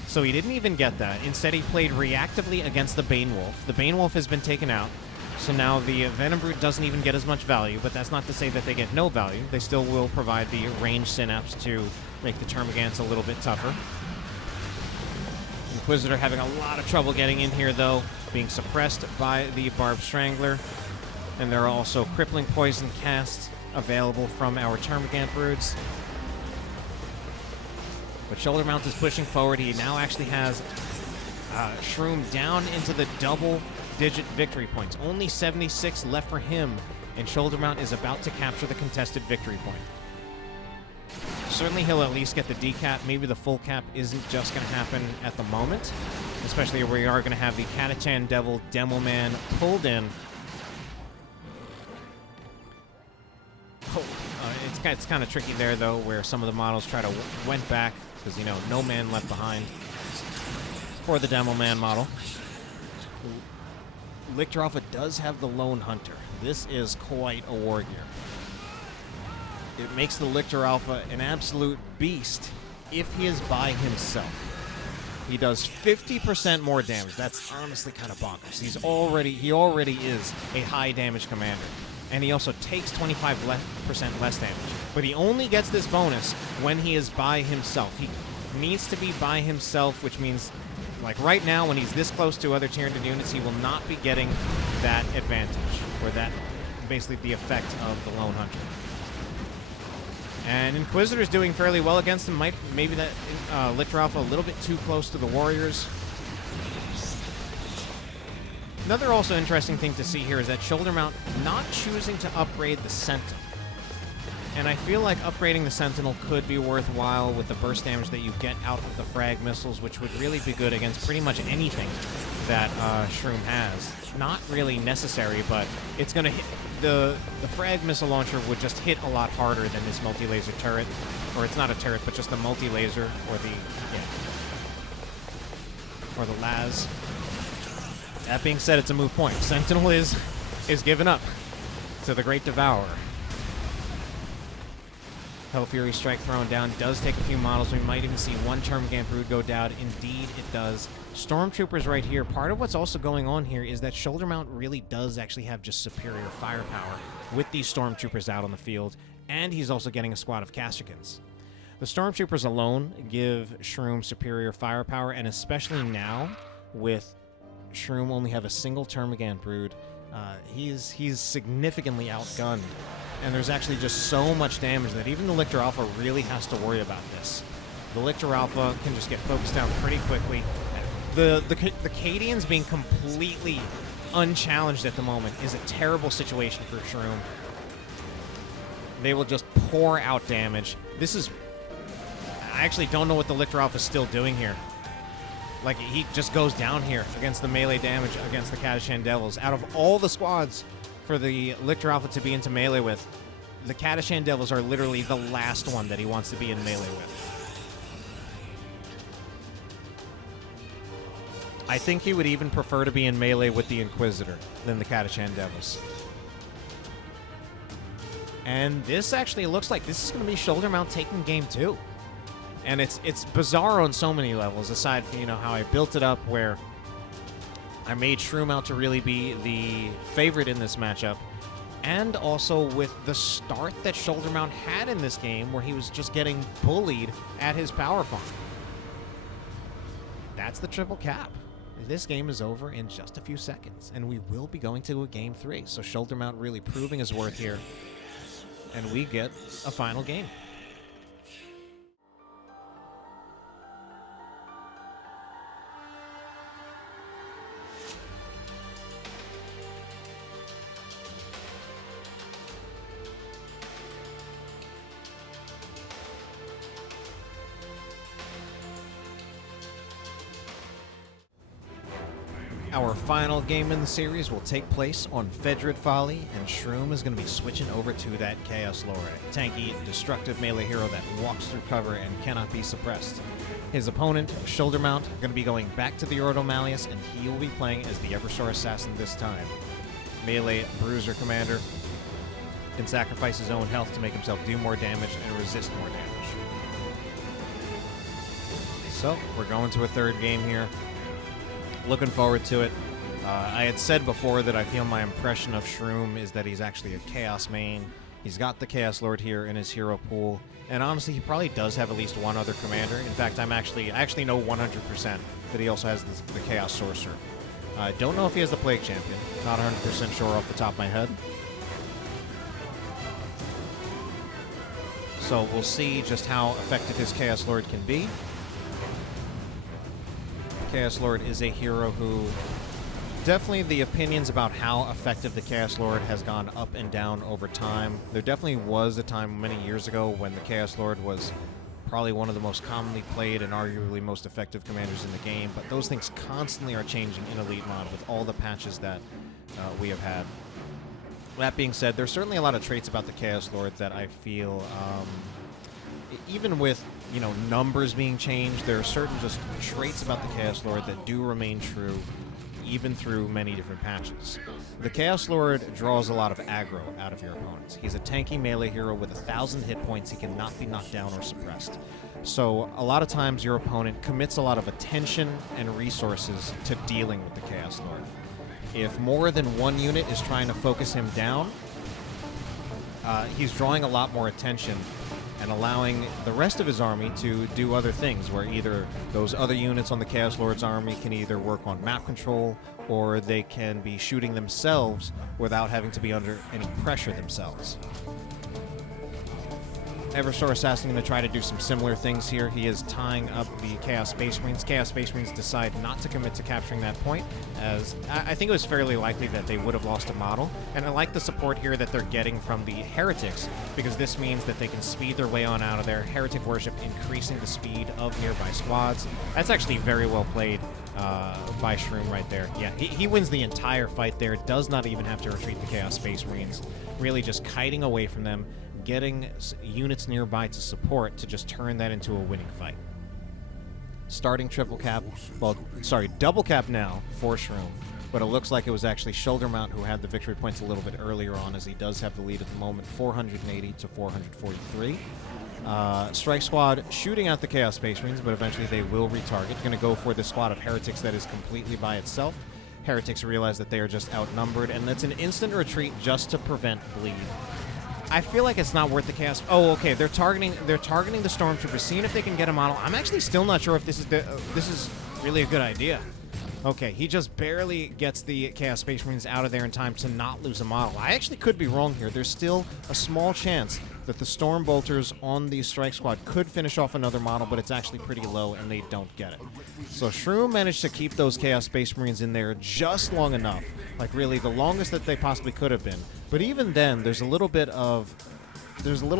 So he didn't even get that. Instead, he played reactively against the Bane Wolf. The Bane Wolf has been taken out, so now the Venom Brood doesn't even get as much value, but that's not to say that they get no value. They still will provide the range Synapse to make the Termagants a little bit tougher. Inquisitor having a lot of trouble getting in here, though, being suppressed by the Barb Strangler. And there are also crippling poison casts available from our Termagant Broods. But Shoulder Mount is pushing forward. He now actually has Shroom down into the double-digit victory points. Only 76 left for him, and Shoulder Mount is about to capture the contested victory point. Certainly he'll at least get the decap. Maybe the full cap isn't just going to happen at the moment, especially where we are going to have the Catachan Devil Demo Man pulled in. It's kind of tricky there, though, where some of the models went back because, you know, no man left behind for the Demo Man model. Lictor Alpha does have the Lone Hunter. This is quite a war gear. It makes the Lictor Alpha an absolute beast if he is by himself. He does 50% more damage. That's honestly kind of bonkers. He already is a high damage commander. and he also takes 25% less damage. But he only gets this bonus when he is by himself. He needs to be by himself, which means, like right now, when he's this close to other Tyranid units, he will not be getting that advantage, or that, basically the effect of the Lone Hunter. And Inquisitor's doing fairly well against him. Maybe that Lictor Alpha a little bit too close to the Warriors. Another also interesting thing to see here is that Shoulder Mount not choosing to upgrade the Sentinel. And I feel like upgrading the Sentinel could be worthwhile with the burst damage that you get out of the frag missiles, which would really be good against pretty much anything that Shroom has. Not really necessary, but it's going to hit... The frag missile launcher would just hit a lot harder than this multi-laser turret. Or it's not a turret, but just the multi-laser, or the... yeah. Or the Laz. That being said, it's a moot point. Sentinel is given up to the Great Devourer. Hellfury Strike thrown down does take a few models. We might even see one Termagant Brood go down. Indeed, it does. Stormtroopers right here. Part of what's also going on here is that Shoulder Mount really does actually have just superior firepower with these Stormtroopers out on the field, and he's also getting a squad of Castricans. The Stormtroopers alone give Shroom superior firepower, and especially now, with Shroom only have a single Termagant Brood, he's significantly outgunned. And there's actually just so much damage that even the Lictor Alpha really has to worry about this. The Lictor Alpha can just get focused down pretty quickly. The Cadians being completely unchallenged at the moment is a terrible situation for Shroom. They will just pour out damage. This is... I actually don't know what the Lictor Alpha is still doing here. Like, he just goes down here against the melee damage against the Catachan Devils. Out of all the squads for the Lictor Alpha to be into melee with, the Catachan Devils are literally the last one that he wants to be in melee with. I think he would even prefer to be in melee with the Inquisitor than the Catachan Devils. And this actually looks like this is going to be Shoulder Mount taking game 2. And it's bizarre on so many levels, aside from, how I built it up, where I made Shroom out to really be the favorite in this matchup, and also with the start that Shoulder Mount had in this game, where he was just getting bullied at his power farm. That's the triple cap. This game is over in just a few seconds, and we will be going to a game 3. So Shoulder Mount really proving his worth here, and we get a final game. Our final game in the series will take place on Fedrid Folly, and Shroom is going to be switching over to that Chaos Lord, tanky, destructive melee hero that walks through cover and cannot be suppressed. His opponent, Shoulder Mount, going to be going back to the Ordo Malleus, and he will be playing as the Eversor Assassin this time. Melee Bruiser Commander can sacrifice his own health to make himself do more damage and resist more damage. So, we're going to a third game here. Looking forward to it. I had said before that I feel my impression of Shroom is that he's actually a Chaos main. He's got the Chaos Lord here in his hero pool, and honestly, he probably does have at least one other commander. In fact, I actually know 100% that he also has the Chaos Sorcerer. I don't know if he has the Plague Champion. Not 100% sure off the top of my head. So we'll see just how effective his Chaos Lord can be. Chaos Lord is a hero who definitely the opinions about how effective the Chaos Lord has gone up and down over time. There definitely was a time many years ago when the Chaos Lord was probably one of the most commonly played and arguably most effective commanders in the game, but those things constantly are changing in Elite Mod with all the patches that we have had. That being said, there's certainly a lot of traits about the Chaos Lord that I feel, even with numbers being changed, there are certain just traits about the Chaos Lord that do remain true even through many different patches. The Chaos Lord draws a lot of aggro out of your opponents. He's a tanky melee hero with 1,000 hit points. He cannot be knocked down or suppressed. So a lot of times your opponent commits a lot of attention and resources to dealing with the Chaos Lord. If more than one unit is trying to focus him down, he's drawing a lot more attention and allowing the rest of his army to do other things, where either those other units on the Chaos Lord's army can either work on map control, or they can be shooting themselves without having to be under any pressure themselves. Eversor Assassin going to try to do some similar things here. He is tying up the Chaos Space Marines. Chaos Space Marines decide not to commit to capturing that point, as I think it was fairly likely that they would have lost a model. And I like the support here that they're getting from the Heretics, because this means that they can speed their way on out of there. Heretic Worship increasing the speed of nearby squads. That's actually very well played by Shroom right there. Yeah, he wins the entire fight there. Does not even have to retreat the Chaos Space Marines. Really just kiting away from them, getting units nearby to support to just turn that into a winning fight. Starting triple cap, well, sorry, double cap now for Shroom, but it looks like it was actually Shoulder Mount who had the victory points a little bit earlier on, as he does have the lead at the moment, 480 to 443. Strike Squad shooting at the Chaos Space Marines, but eventually they will retarget. Going to go for the squad of Heretics that is completely by itself. Heretics realize that they are just outnumbered, and that's an instant retreat just to prevent bleed. I feel like it's not worth the Chaos. Oh, okay. They're targeting the Stormtroopers, seeing if they can get a model. I'm actually still not sure if this is really a good idea. Okay, he just barely gets the Chaos Space Marines out of there in time to not lose a model. I actually could be wrong here. There's still a small chance that the Storm Bolters on the Strike Squad could finish off another model, but it's actually pretty low, and they don't get it. So Shroom managed to keep those Chaos Space Marines in there just long enough, like really the longest that they possibly could have been. But even then, there's a little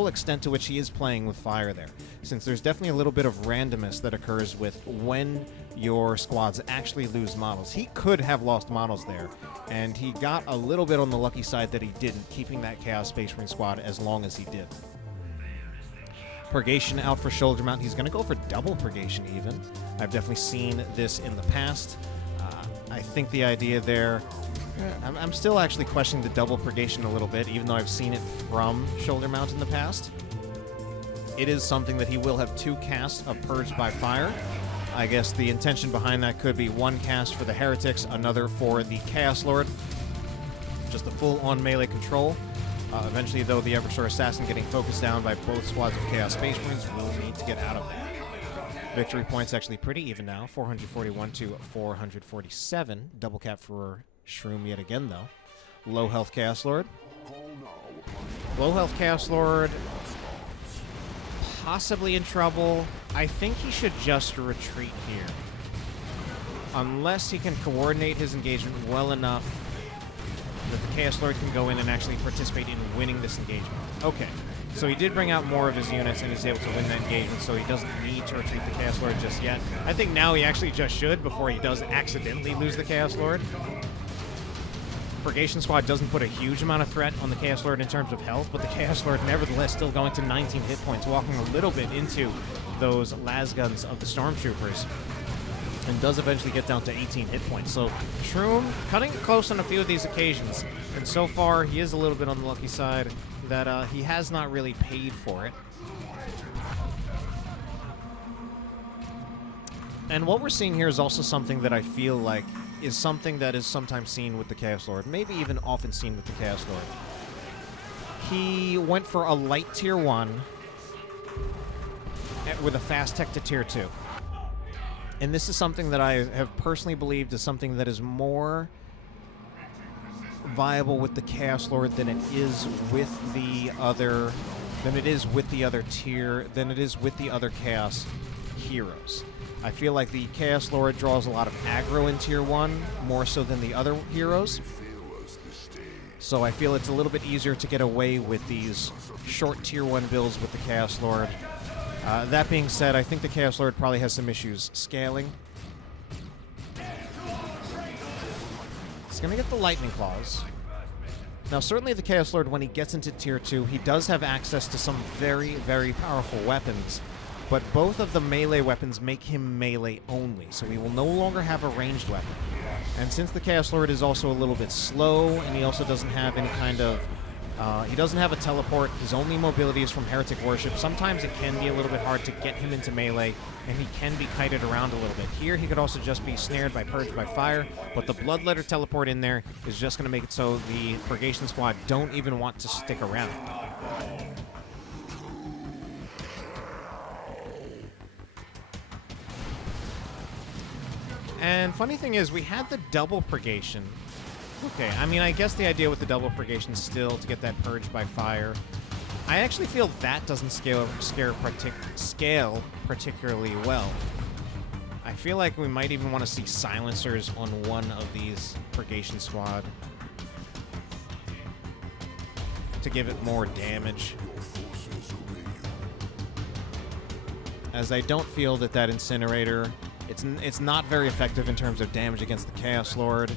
extent to which he is playing with fire there, since there's definitely a little bit of randomness that occurs with when your squads actually lose models. He could have lost models there, and he got a little bit on the lucky side that he didn't, keeping that Chaos Space Marine squad as long as he did. Purgation out for Shoulder Mount. He's going to go for double Purgation even. I've definitely seen this in the past. I think the idea there... I'm still actually questioning the double Purgation a little bit, even though I've seen it from Shoulder Mount in the past. It is something that he will have two casts of Purge by Fire. I guess the intention behind that could be one cast for the Heretics, another for the Chaos Lord. Just a full-on melee control. Eventually, though, the Eversor Assassin getting focused down by both squads of Chaos Space Marines will need to get out of there. Victory points actually pretty even now, 441 to 447. Double cap for Shroom yet again, though. Low health Chaos Lord. Low health Chaos Lord. Possibly in trouble. I think he should just retreat here. Unless he can coordinate his engagement well enough that the Chaos Lord can go in and actually participate in winning this engagement. Okay, so he did bring out more of his units and is able to win that engagement, so he doesn't need to retreat the Chaos Lord just yet. I think now he actually just should before he does accidentally lose the Chaos Lord. Purgation Squad doesn't put a huge amount of threat on the Chaos Lord in terms of health, but the Chaos Lord nevertheless still going to 19 hit points, walking a little bit into those lasguns of the Stormtroopers, and does eventually get down to 18 hit points. So Shroom cutting it close on a few of these occasions, and so far he is a little bit on the lucky side that he has not really paid for it. And what we're seeing here is also something that I feel like is something that is sometimes seen with the Chaos Lord, maybe even often seen with the Chaos Lord. He went for a light tier 1 with a fast tech to tier 2. And this is something that I have personally believed is something that is more viable with the Chaos Lord than it is with the other Chaos heroes. I feel like the Chaos Lord draws a lot of aggro in tier 1, more so than the other heroes. So I feel it's a little bit easier to get away with these short tier 1 builds with the Chaos Lord. That being said, I think the Chaos Lord probably has some issues scaling. He's going to get the Lightning Claws. Now, certainly the Chaos Lord, when he gets into tier 2, he does have access to some very, very powerful weapons. But both of the melee weapons make him melee only, so he will no longer have a ranged weapon. And since the Chaos Lord is also a little bit slow, and he also doesn't have any kind of... he doesn't have a teleport, his only mobility is from Heretic Worship. Sometimes it can be a little bit hard to get him into melee, and he can be kited around a little bit. Here, he could also just be snared by Purge by Fire, but the Bloodletter teleport in there is just going to make it so the Purgation Squad don't even want to stick around. And funny thing is, we had the double purgation. Okay, I mean, I guess the idea with the double purgation is still to get that purge by fire. I actually feel that doesn't scale particularly well. I feel like we might even want to see silencers on one of these purgation squad to give it more damage. As I don't feel that that incinerator, it's not very effective in terms of damage against the Chaos Lord.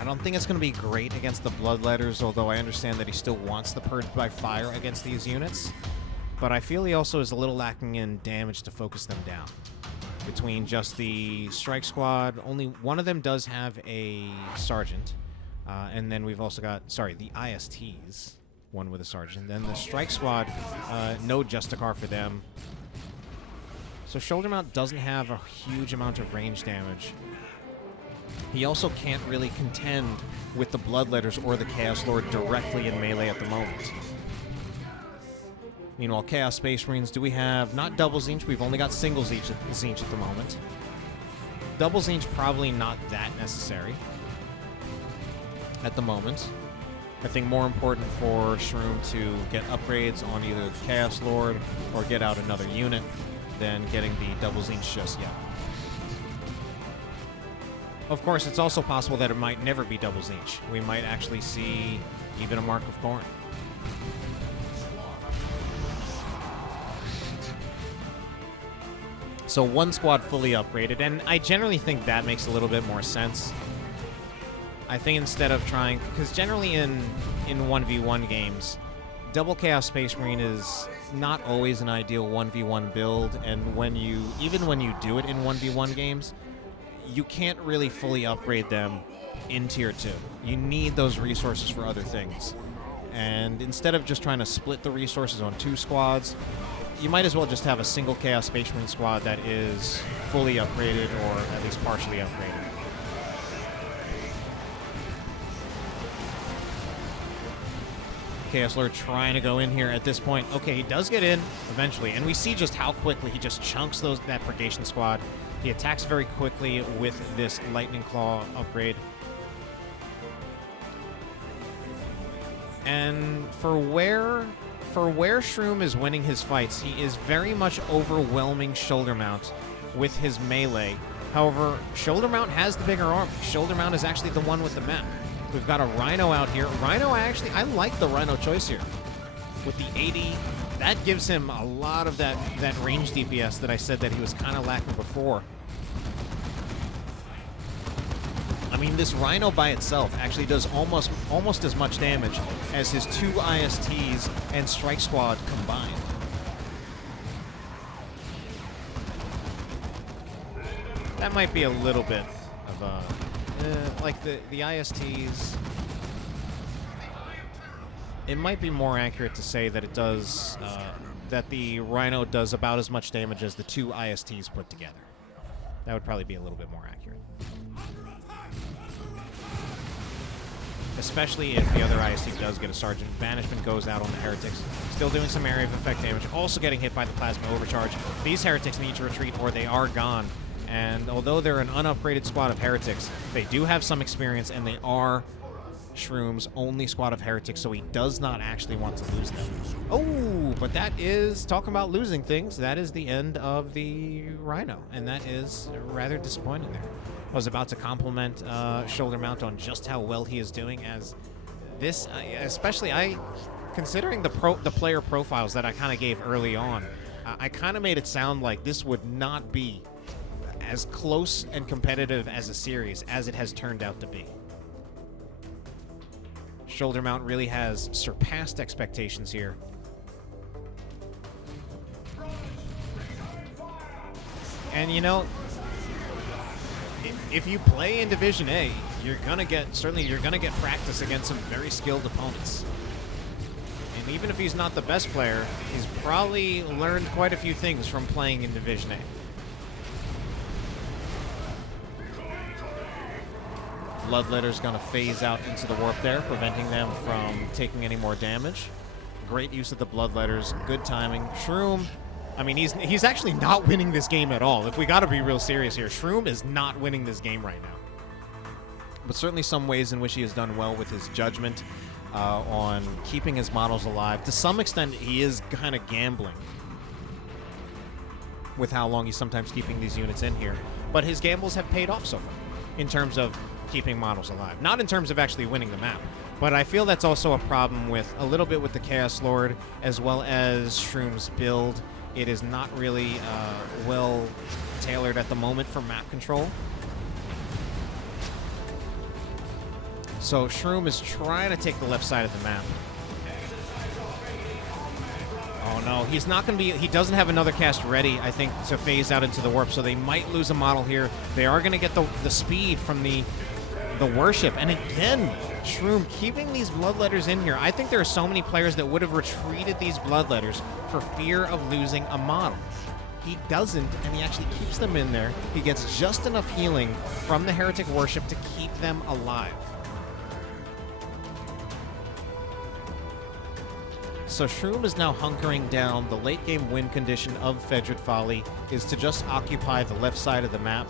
I don't think it's going to be great against the Bloodletters, although I understand that he still wants the purge by fire against these units. But I feel he also is a little lacking in damage to focus them down. Between just the Strike Squad, only one of them does have a Sergeant. And then we've also got, the ISTs, one with a Sergeant. Then the Strike Squad, no Justicar for them. So Shoulder Mount doesn't have a huge amount of range damage. He also can't really contend with the Bloodletters or the Chaos Lord directly in melee at the moment. Meanwhile, Chaos Space Marines, do we have not double Zinch? We've only got single Zinch at the moment. Double Zinch probably not that necessary at the moment. I think more important for Shroom to get upgrades on either the Chaos Lord or get out another unit than getting the double Zinch just yet. Of course, it's also possible that it might never be double Zinch. We might actually see even a Mark of Khorne. So one squad fully upgraded, and I generally think that makes a little bit more sense. I think instead of trying, because generally in 1v1 games, double Chaos Space Marine is not always an ideal 1v1 build, and even when you do it in 1v1 games, you can't really fully upgrade them in Tier 2. You need those resources for other things. And instead of just trying to split the resources on two squads, you might as well just have a single Chaos Space Marine squad that is fully upgraded or at least partially upgraded. Chaos Lord trying to go in here at this point. Okay, he does get in eventually, and we see just how quickly he just chunks that Purgation squad. He attacks very quickly with this Lightning Claw upgrade. And for where Shroom is winning his fights, he is very much overwhelming Shoulder Mount with his melee. However, Shoulder Mount has the bigger arm. Shoulder Mount is actually the one with the map. We've got a Rhino out here. Rhino, I like the Rhino choice here. With the 80, that gives him a lot of that range DPS that I said that he was kind of lacking before. I mean, this Rhino by itself actually does almost as much damage as his two ISTs and Strike Squad combined. That might be a little bit of a... like the ISTs... It might be more accurate to say that it does... that the Rhino does about as much damage as the two ISTs put together. That would probably be a little bit more accurate. Especially if the other IST does get a Sergeant. Banishment goes out on the Heretics. Still doing some area of effect damage. Also getting hit by the Plasma Overcharge. These Heretics need to retreat or they are gone. And although they're an unupgraded squad of Heretics, they do have some experience and they are Shroom's only squad of Heretics, so he does not actually want to lose them. Oh, but that is, talking about losing things, that is the end of the Rhino. And that is rather disappointing there. I was about to compliment Shoulder Mount on just how well he is doing, as this, especially considering the player profiles that I kind of gave early on, I kind of made it sound like this would not be as close and competitive as a series as it has turned out to be. Shoulder Mount really has surpassed expectations here. And you know, if you play in Division A, you're gonna get practice against some very skilled opponents. And even if he's not the best player, he's probably learned quite a few things from playing in Division A. Bloodletter's gonna phase out into the warp there, preventing them from taking any more damage. Great use of the Bloodletters. Good timing. Shroom, I mean, he's actually not winning this game at all. If we got to be real serious here, Shroom is not winning this game right now. But certainly some ways in which he has done well with his judgment on keeping his models alive. To some extent, he is kind of gambling with how long he's sometimes keeping these units in here. But his gambles have paid off so far in terms of keeping models alive. Not in terms of actually winning the map. But I feel that's also a problem with a little bit with the Chaos Lord as well as Shroom's build. It is not really well tailored at the moment for map control. So Shroom is trying to take the left side of the map. Oh no, he's not going to be... He doesn't have another cast ready, I think, to phase out into the warp, so they might lose a model here. They are going to get the speed from the worship. And again, Shroom keeping these Bloodletters in here. I think there are so many players that would have retreated these Bloodletters for fear of losing a model. He doesn't, and he actually keeps them in there. He gets just enough healing from the Heretic Worship to keep them alive. So Shroom is now hunkering down. The late game win condition of Fedred Folly is to just occupy the left side of the map.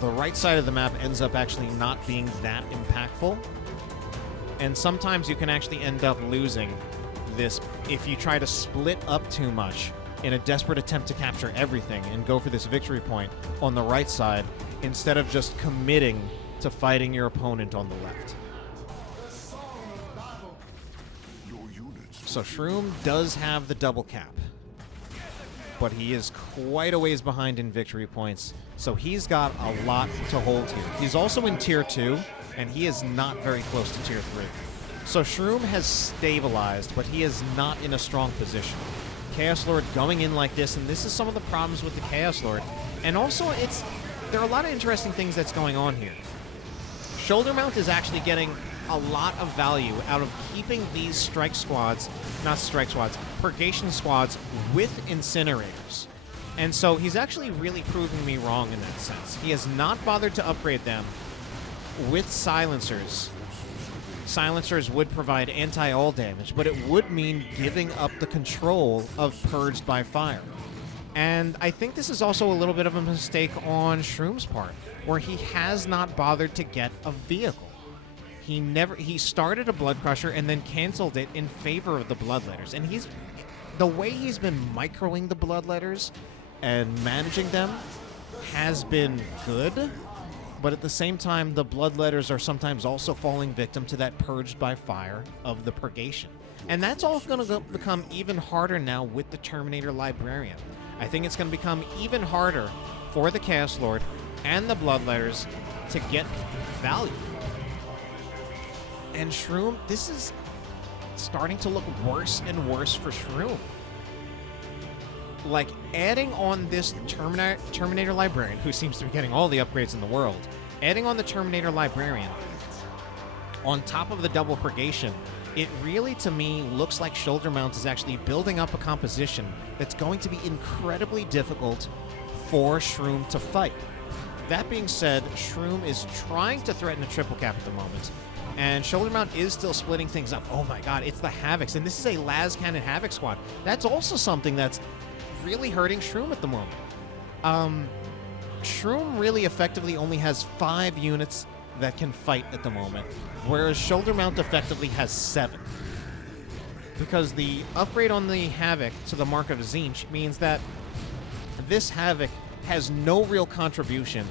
The right side of the map ends up actually not being that impactful. And sometimes you can actually end up losing this if you try to split up too much in a desperate attempt to capture everything and go for this victory point on the right side instead of just committing to fighting your opponent on the left. So Shroom does have the double cap, but he is quite a ways behind in victory points, so he's got a lot to hold here. He's also in Tier 2, and he is not very close to Tier 3. So Shroom has stabilized, but he is not in a strong position. Chaos Lord going in like this, and this is some of the problems with the Chaos Lord. And also, there are a lot of interesting things that's going on here. Shoulder Mount is actually getting a lot of value out of keeping these purgation squads with incinerators. And so he's actually really proving me wrong in that sense. He has not bothered to upgrade them with silencers. Silencers would provide anti-all damage, but it would mean giving up the control of Purged by Fire. And I think this is also a little bit of a mistake on Shroom's part, where he has not bothered to get a vehicle. He started a Blood Crusher and then canceled it in favor of the Bloodletters. And the way he's been microing the Bloodletters and managing them has been good, but at the same time, the Bloodletters are sometimes also falling victim to that Purged by Fire of the Purgation. And that's all going to become even harder now with the Terminator Librarian. I think it's going to become even harder for the Chaos Lord and the Bloodletters to get value. And Shroom, this is starting to look worse and worse for Shroom. Like, adding on this Terminator Librarian, who seems to be getting all the upgrades in the world, adding on the Terminator Librarian on top of the double purgation, it really, to me, looks like Shoulder Mount is actually building up a composition that's going to be incredibly difficult for Shroom to fight. That being said, Shroom is trying to threaten a triple cap at the moment. And Shoulder Mount is still splitting things up. Oh my god, it's the Havocs. And this is a Las Cannon Havoc squad. That's also something that's really hurting Shroom at the moment. Shroom really effectively only has 5 units that can fight at the moment, whereas Shoulder Mount effectively has 7. Because the upgrade on the Havoc to the Mark of Tzeentch means that this Havoc has no real contribution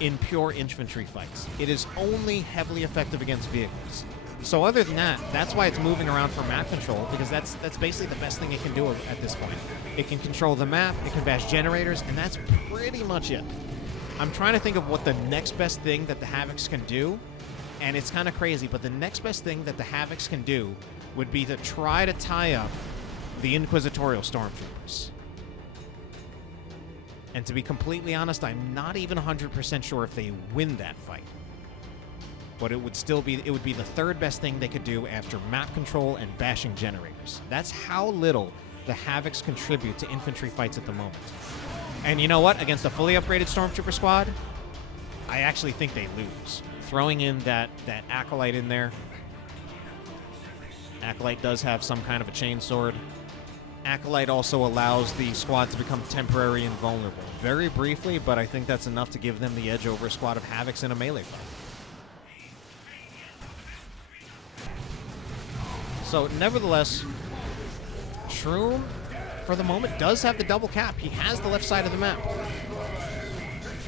in pure infantry fights. It is only heavily effective against vehicles. So other than that, that's why it's moving around for map control, because that's basically the best thing it can do at this point. It can control the map, it can bash generators, and that's pretty much it. I'm trying to think of what the next best thing that the Havocs can do, and it's kind of crazy, but the next best thing that the Havocs can do would be to try to tie up the Inquisitorial Stormtroopers. And to be completely honest, I'm not even 100% sure if they win that fight. But it would be the third best thing they could do after map control and bashing generators. That's how little the Havocs contribute to infantry fights at the moment. And you know what? Against a fully upgraded Stormtrooper squad, I actually think they lose. Throwing in that Acolyte in there, Acolyte does have some kind of a chainsword. Acolyte also allows the squad to become temporary and vulnerable. Very briefly, but I think that's enough to give them the edge over a squad of Havocs in a melee fight. So, nevertheless, Shroom, for the moment, does have the double cap. He has the left side of the map.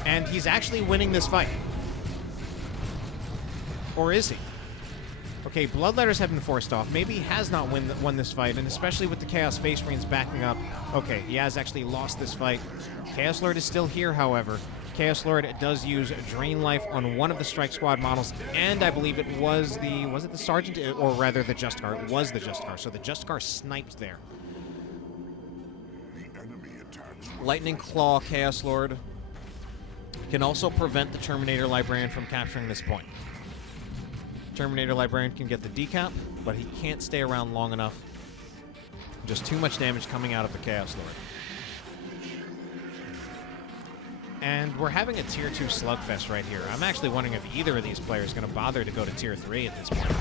And he's actually winning this fight. Or is he? Okay, Bloodletters have been forced off. Maybe he has not won this fight, and especially with the Chaos Space Marines backing up. Okay, he has actually lost this fight. Chaos Lord is still here, however. Chaos Lord does use Drain Life on one of the Strike Squad models, and I believe it was the... Was it the Sergeant? Or rather, the Justgar. It was the Justgar, so the Justgar sniped there. Lightning Claw Chaos Lord can also prevent the Terminator Librarian from capturing this point. Terminator Librarian can get the decap, but he can't stay around long enough. Just too much damage coming out of the Chaos Lord. And we're having a Tier 2 slugfest right here. I'm actually wondering if either of these players is going to bother to go to Tier 3 at this point.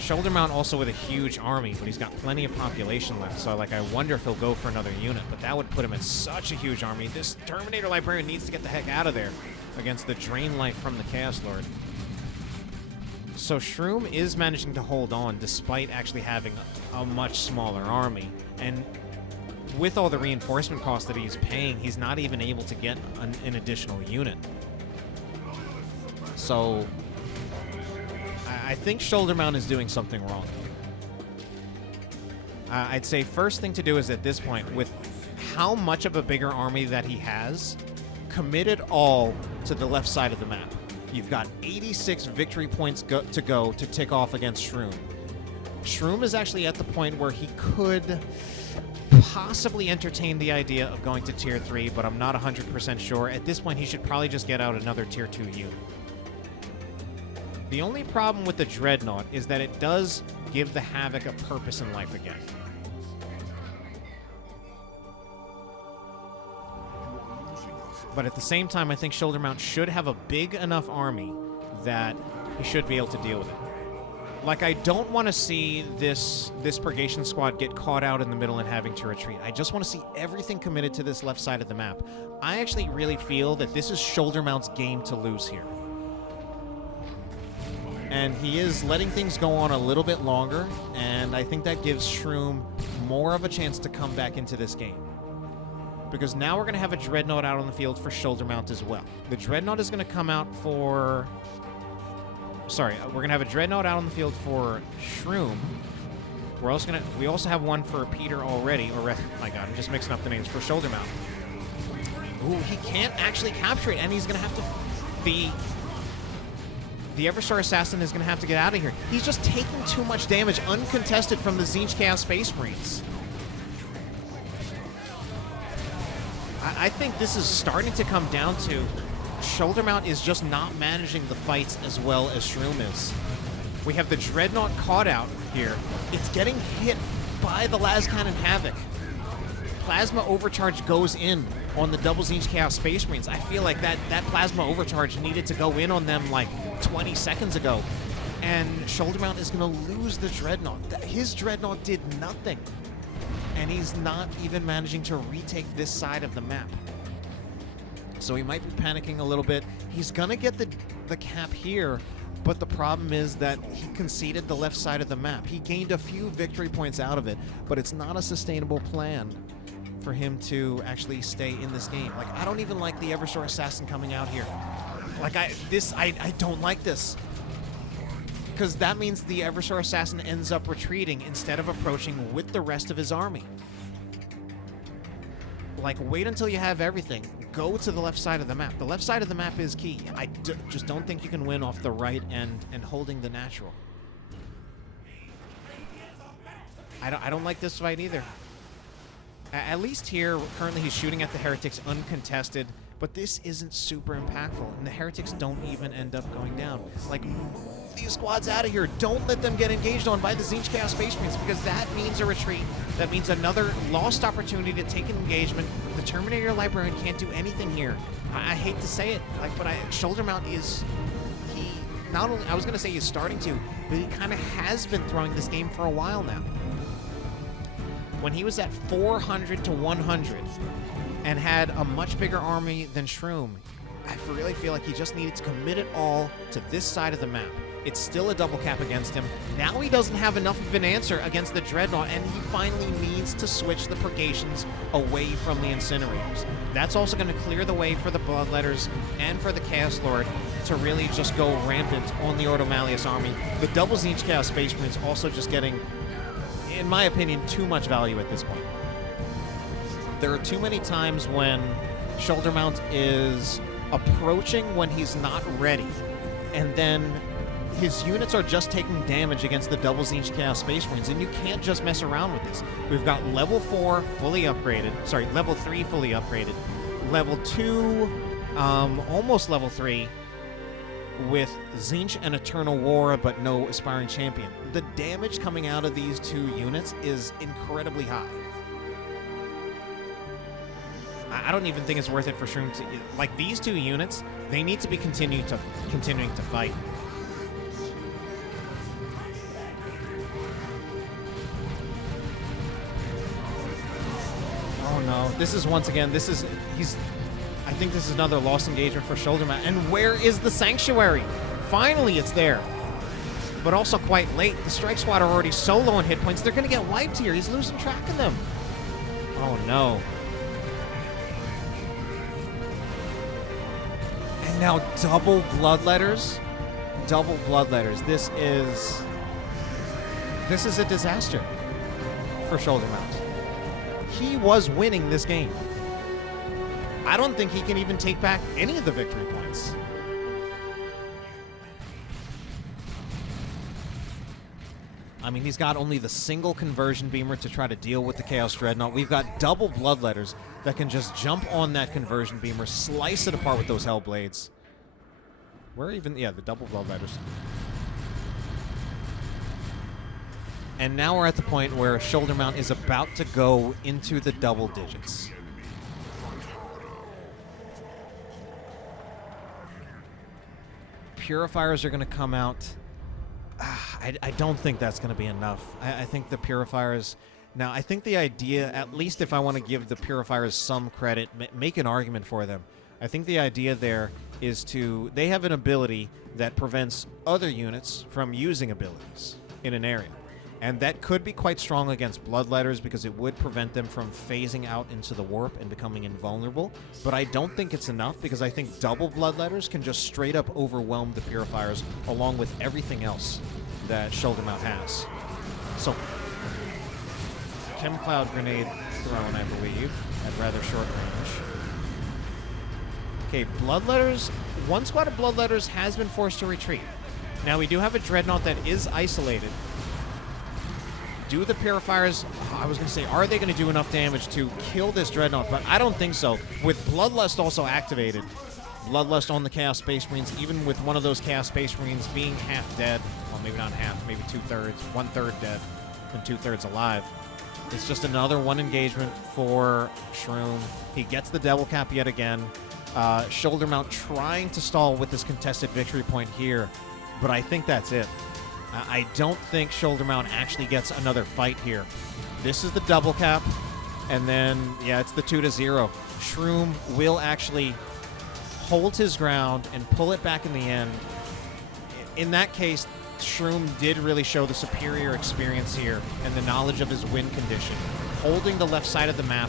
Shoulder Mount also with a huge army, but he's got plenty of population left, so like I wonder if he'll go for another unit, but that would put him in such a huge army. This Terminator Librarian needs to get the heck out of there against the Drain Life from the Chaos Lord. So Shroom is managing to hold on despite actually having a much smaller army. And with all the reinforcement costs that he's paying, he's not even able to get an additional unit. So I think Shoulder Mount is doing something wrong. I'd say first thing to do is at this point, with how much of a bigger army that he has, commit it all to the left side of the map. You've got 86 victory points to go to tick off against Shroom. Shroom is actually at the point where he could possibly entertain the idea of going to Tier 3, but I'm not 100% sure. At this point, he should probably just get out another Tier 2 unit. The only problem with the Dreadnought is that it does give the Havoc a purpose in life again. But at the same time, I think Shoulder Mount should have a big enough army that he should be able to deal with it. Like, I don't want to see this Purgation Squad get caught out in the middle and having to retreat. I just want to see everything committed to this left side of the map. I actually really feel that this is Shoulder Mount's game to lose here. And he is letting things go on a little bit longer, and I think that gives Shroom more of a chance to come back into this game. Because now we're going to have a Dreadnought out on the field for Shoulder Mount as well. The Dreadnought is going to come out for... Sorry, we're going to have a Dreadnought out on the field for Shroom. We also have one for Peter already. Or, my God, I'm just mixing up the names. For Shoulder Mount. Ooh, he can't actually capture it, and he's going to have to... The Eversor Assassin is going to have to get out of here. He's just taking too much damage uncontested from the Tzeentch Chaos Space Marines. I think this is starting to come down to Shoulder Mount is just not managing the fights as well as Shroom is. We have the Dreadnought caught out here. It's getting hit by the Lascannon Havoc. Plasma Overcharge goes in on the double Tzeentch Chaos Space Marines. I feel like that Plasma Overcharge needed to go in on them like 20 seconds ago. And Shoulder Mount is going to lose the Dreadnought. His Dreadnought did nothing. And he's not even managing to retake this side of the map. So he might be panicking a little bit. He's going to get the cap here, but the problem is that he conceded the left side of the map. He gained a few victory points out of it, but it's not a sustainable plan for him to actually stay in this game. Like, I don't even like the Eversor Assassin coming out here. Like, I don't like this. Because that means the Eversor Assassin ends up retreating instead of approaching with the rest of his army. Like, wait until you have everything. Go to the left side of the map. The left side of the map is key. I just don't think you can win off the right end and holding the natural. I don't like this fight either. At least here, currently he's shooting at the Heretics uncontested, but this isn't super impactful, and the Heretics don't even end up going down. Like, move these squads out of here. Don't let them get engaged on by the Tzeentch Chaos Space Marines, because that means a retreat. That means another lost opportunity to take an engagement. The Terminator Librarian can't do anything here. I hate to say it, like, but Shoulder Mount is... not only, I was going to say he's starting to, but he kind of has been throwing this game for a while now. When he was at 400 to 100 and had a much bigger army than Shroom, I really feel like he just needed to commit it all to this side of the map. It's still a double cap against him. Now he doesn't have enough of an answer against the Dreadnought, and he finally needs to switch the purgations away from the Incinerators. That's also going to clear the way for the Bloodletters and for the Chaos Lord to really just go rampant on the Ordo Malleus army. The double Zinch Chaos Space Marines also just getting, in my opinion, too much value at this point. There are too many times when Shoulder Mount is approaching when he's not ready, and then his units are just taking damage against the double Zinch Chaos Space Marines, and you can't just mess around with this. We've got level 4 fully upgraded, level 3 fully upgraded, level 2, almost level 3, with Zinch and Eternal War, but no Aspiring Champion. The damage coming out of these two units is incredibly high. I don't even think it's worth it for Shroom to, like, these two units, they need to be continuing to fight. Oh no, this is once again, I think this is another lost engagement for Shoulder Mount. And where is the Sanctuary? Finally it's there. But also quite late. The Strike Squad are already so low on hit points, they're gonna get wiped here. He's losing track of them. Oh no. And now double Bloodletters. Double Bloodletters. This is a disaster for Shoulder Mount. He was winning this game. I don't think he can even take back any of the victory points. I mean, he's got only the single conversion beamer to try to deal with the Chaos Dreadnought. We've got double Bloodletters that can just jump on that conversion beamer, slice it apart with those Hellblades. Where even, yeah, the double Bloodletters. And now we're at the point where Shoulder Mount is about to go into the double digits. Purifiers are going to come out. I don't think that's going to be enough. I think the Purifiers... Now, I think the idea, at least if I want to give the Purifiers some credit, make an argument for them, I think the idea there is to... They have an ability that prevents other units from using abilities in an area. And that could be quite strong against Bloodletters because it would prevent them from phasing out into the warp and becoming invulnerable. But I don't think it's enough because I think double Bloodletters can just straight up overwhelm the Purifiers along with everything else that Shoulder Mount has. So, Chem Cloud Grenade thrown, I believe, at rather short range. Okay, Bloodletters. One squad of Bloodletters has been forced to retreat. Now, we do have a Dreadnought that is isolated. Do the Purifiers, I was going to say, are they going to do enough damage to kill this Dreadnought? But I don't think so. With Bloodlust also activated, Bloodlust on the Chaos Space Marines, even with one of those Chaos Space Marines being half dead, well, maybe not half, maybe 2/3, 1/3 dead, and 2/3 alive. It's just another one engagement for Shroom. He gets the Devil Cap yet again. Shoulder Mount trying to stall with this contested victory point here, but I think that's it. I don't think Shoulder Mount actually gets another fight here. This is the double cap, and then, yeah, it's the 2-0. Shroom will actually hold his ground and pull it back in the end. In that case, Shroom did really show the superior experience here and the knowledge of his win condition, holding the left side of the map,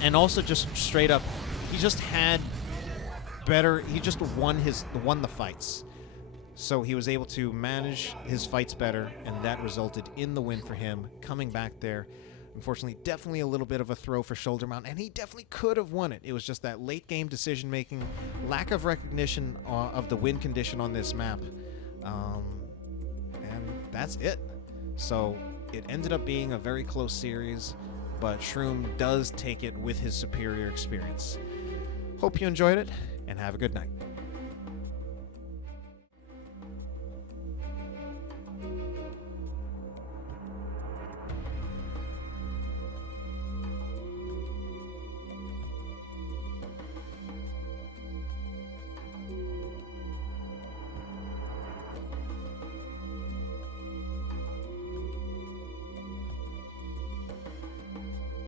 and also just straight up, he just had better, he just won the fights. So he was able to manage his fights better, and that resulted in the win for him, coming back there. Unfortunately, definitely a little bit of a throw for Shoulder Mount, and he definitely could have won it. It was just that late-game decision-making, lack of recognition of the win condition on this map. And that's it. So it ended up being a very close series, but Shroom does take it with his superior experience. Hope you enjoyed it, and have a good night.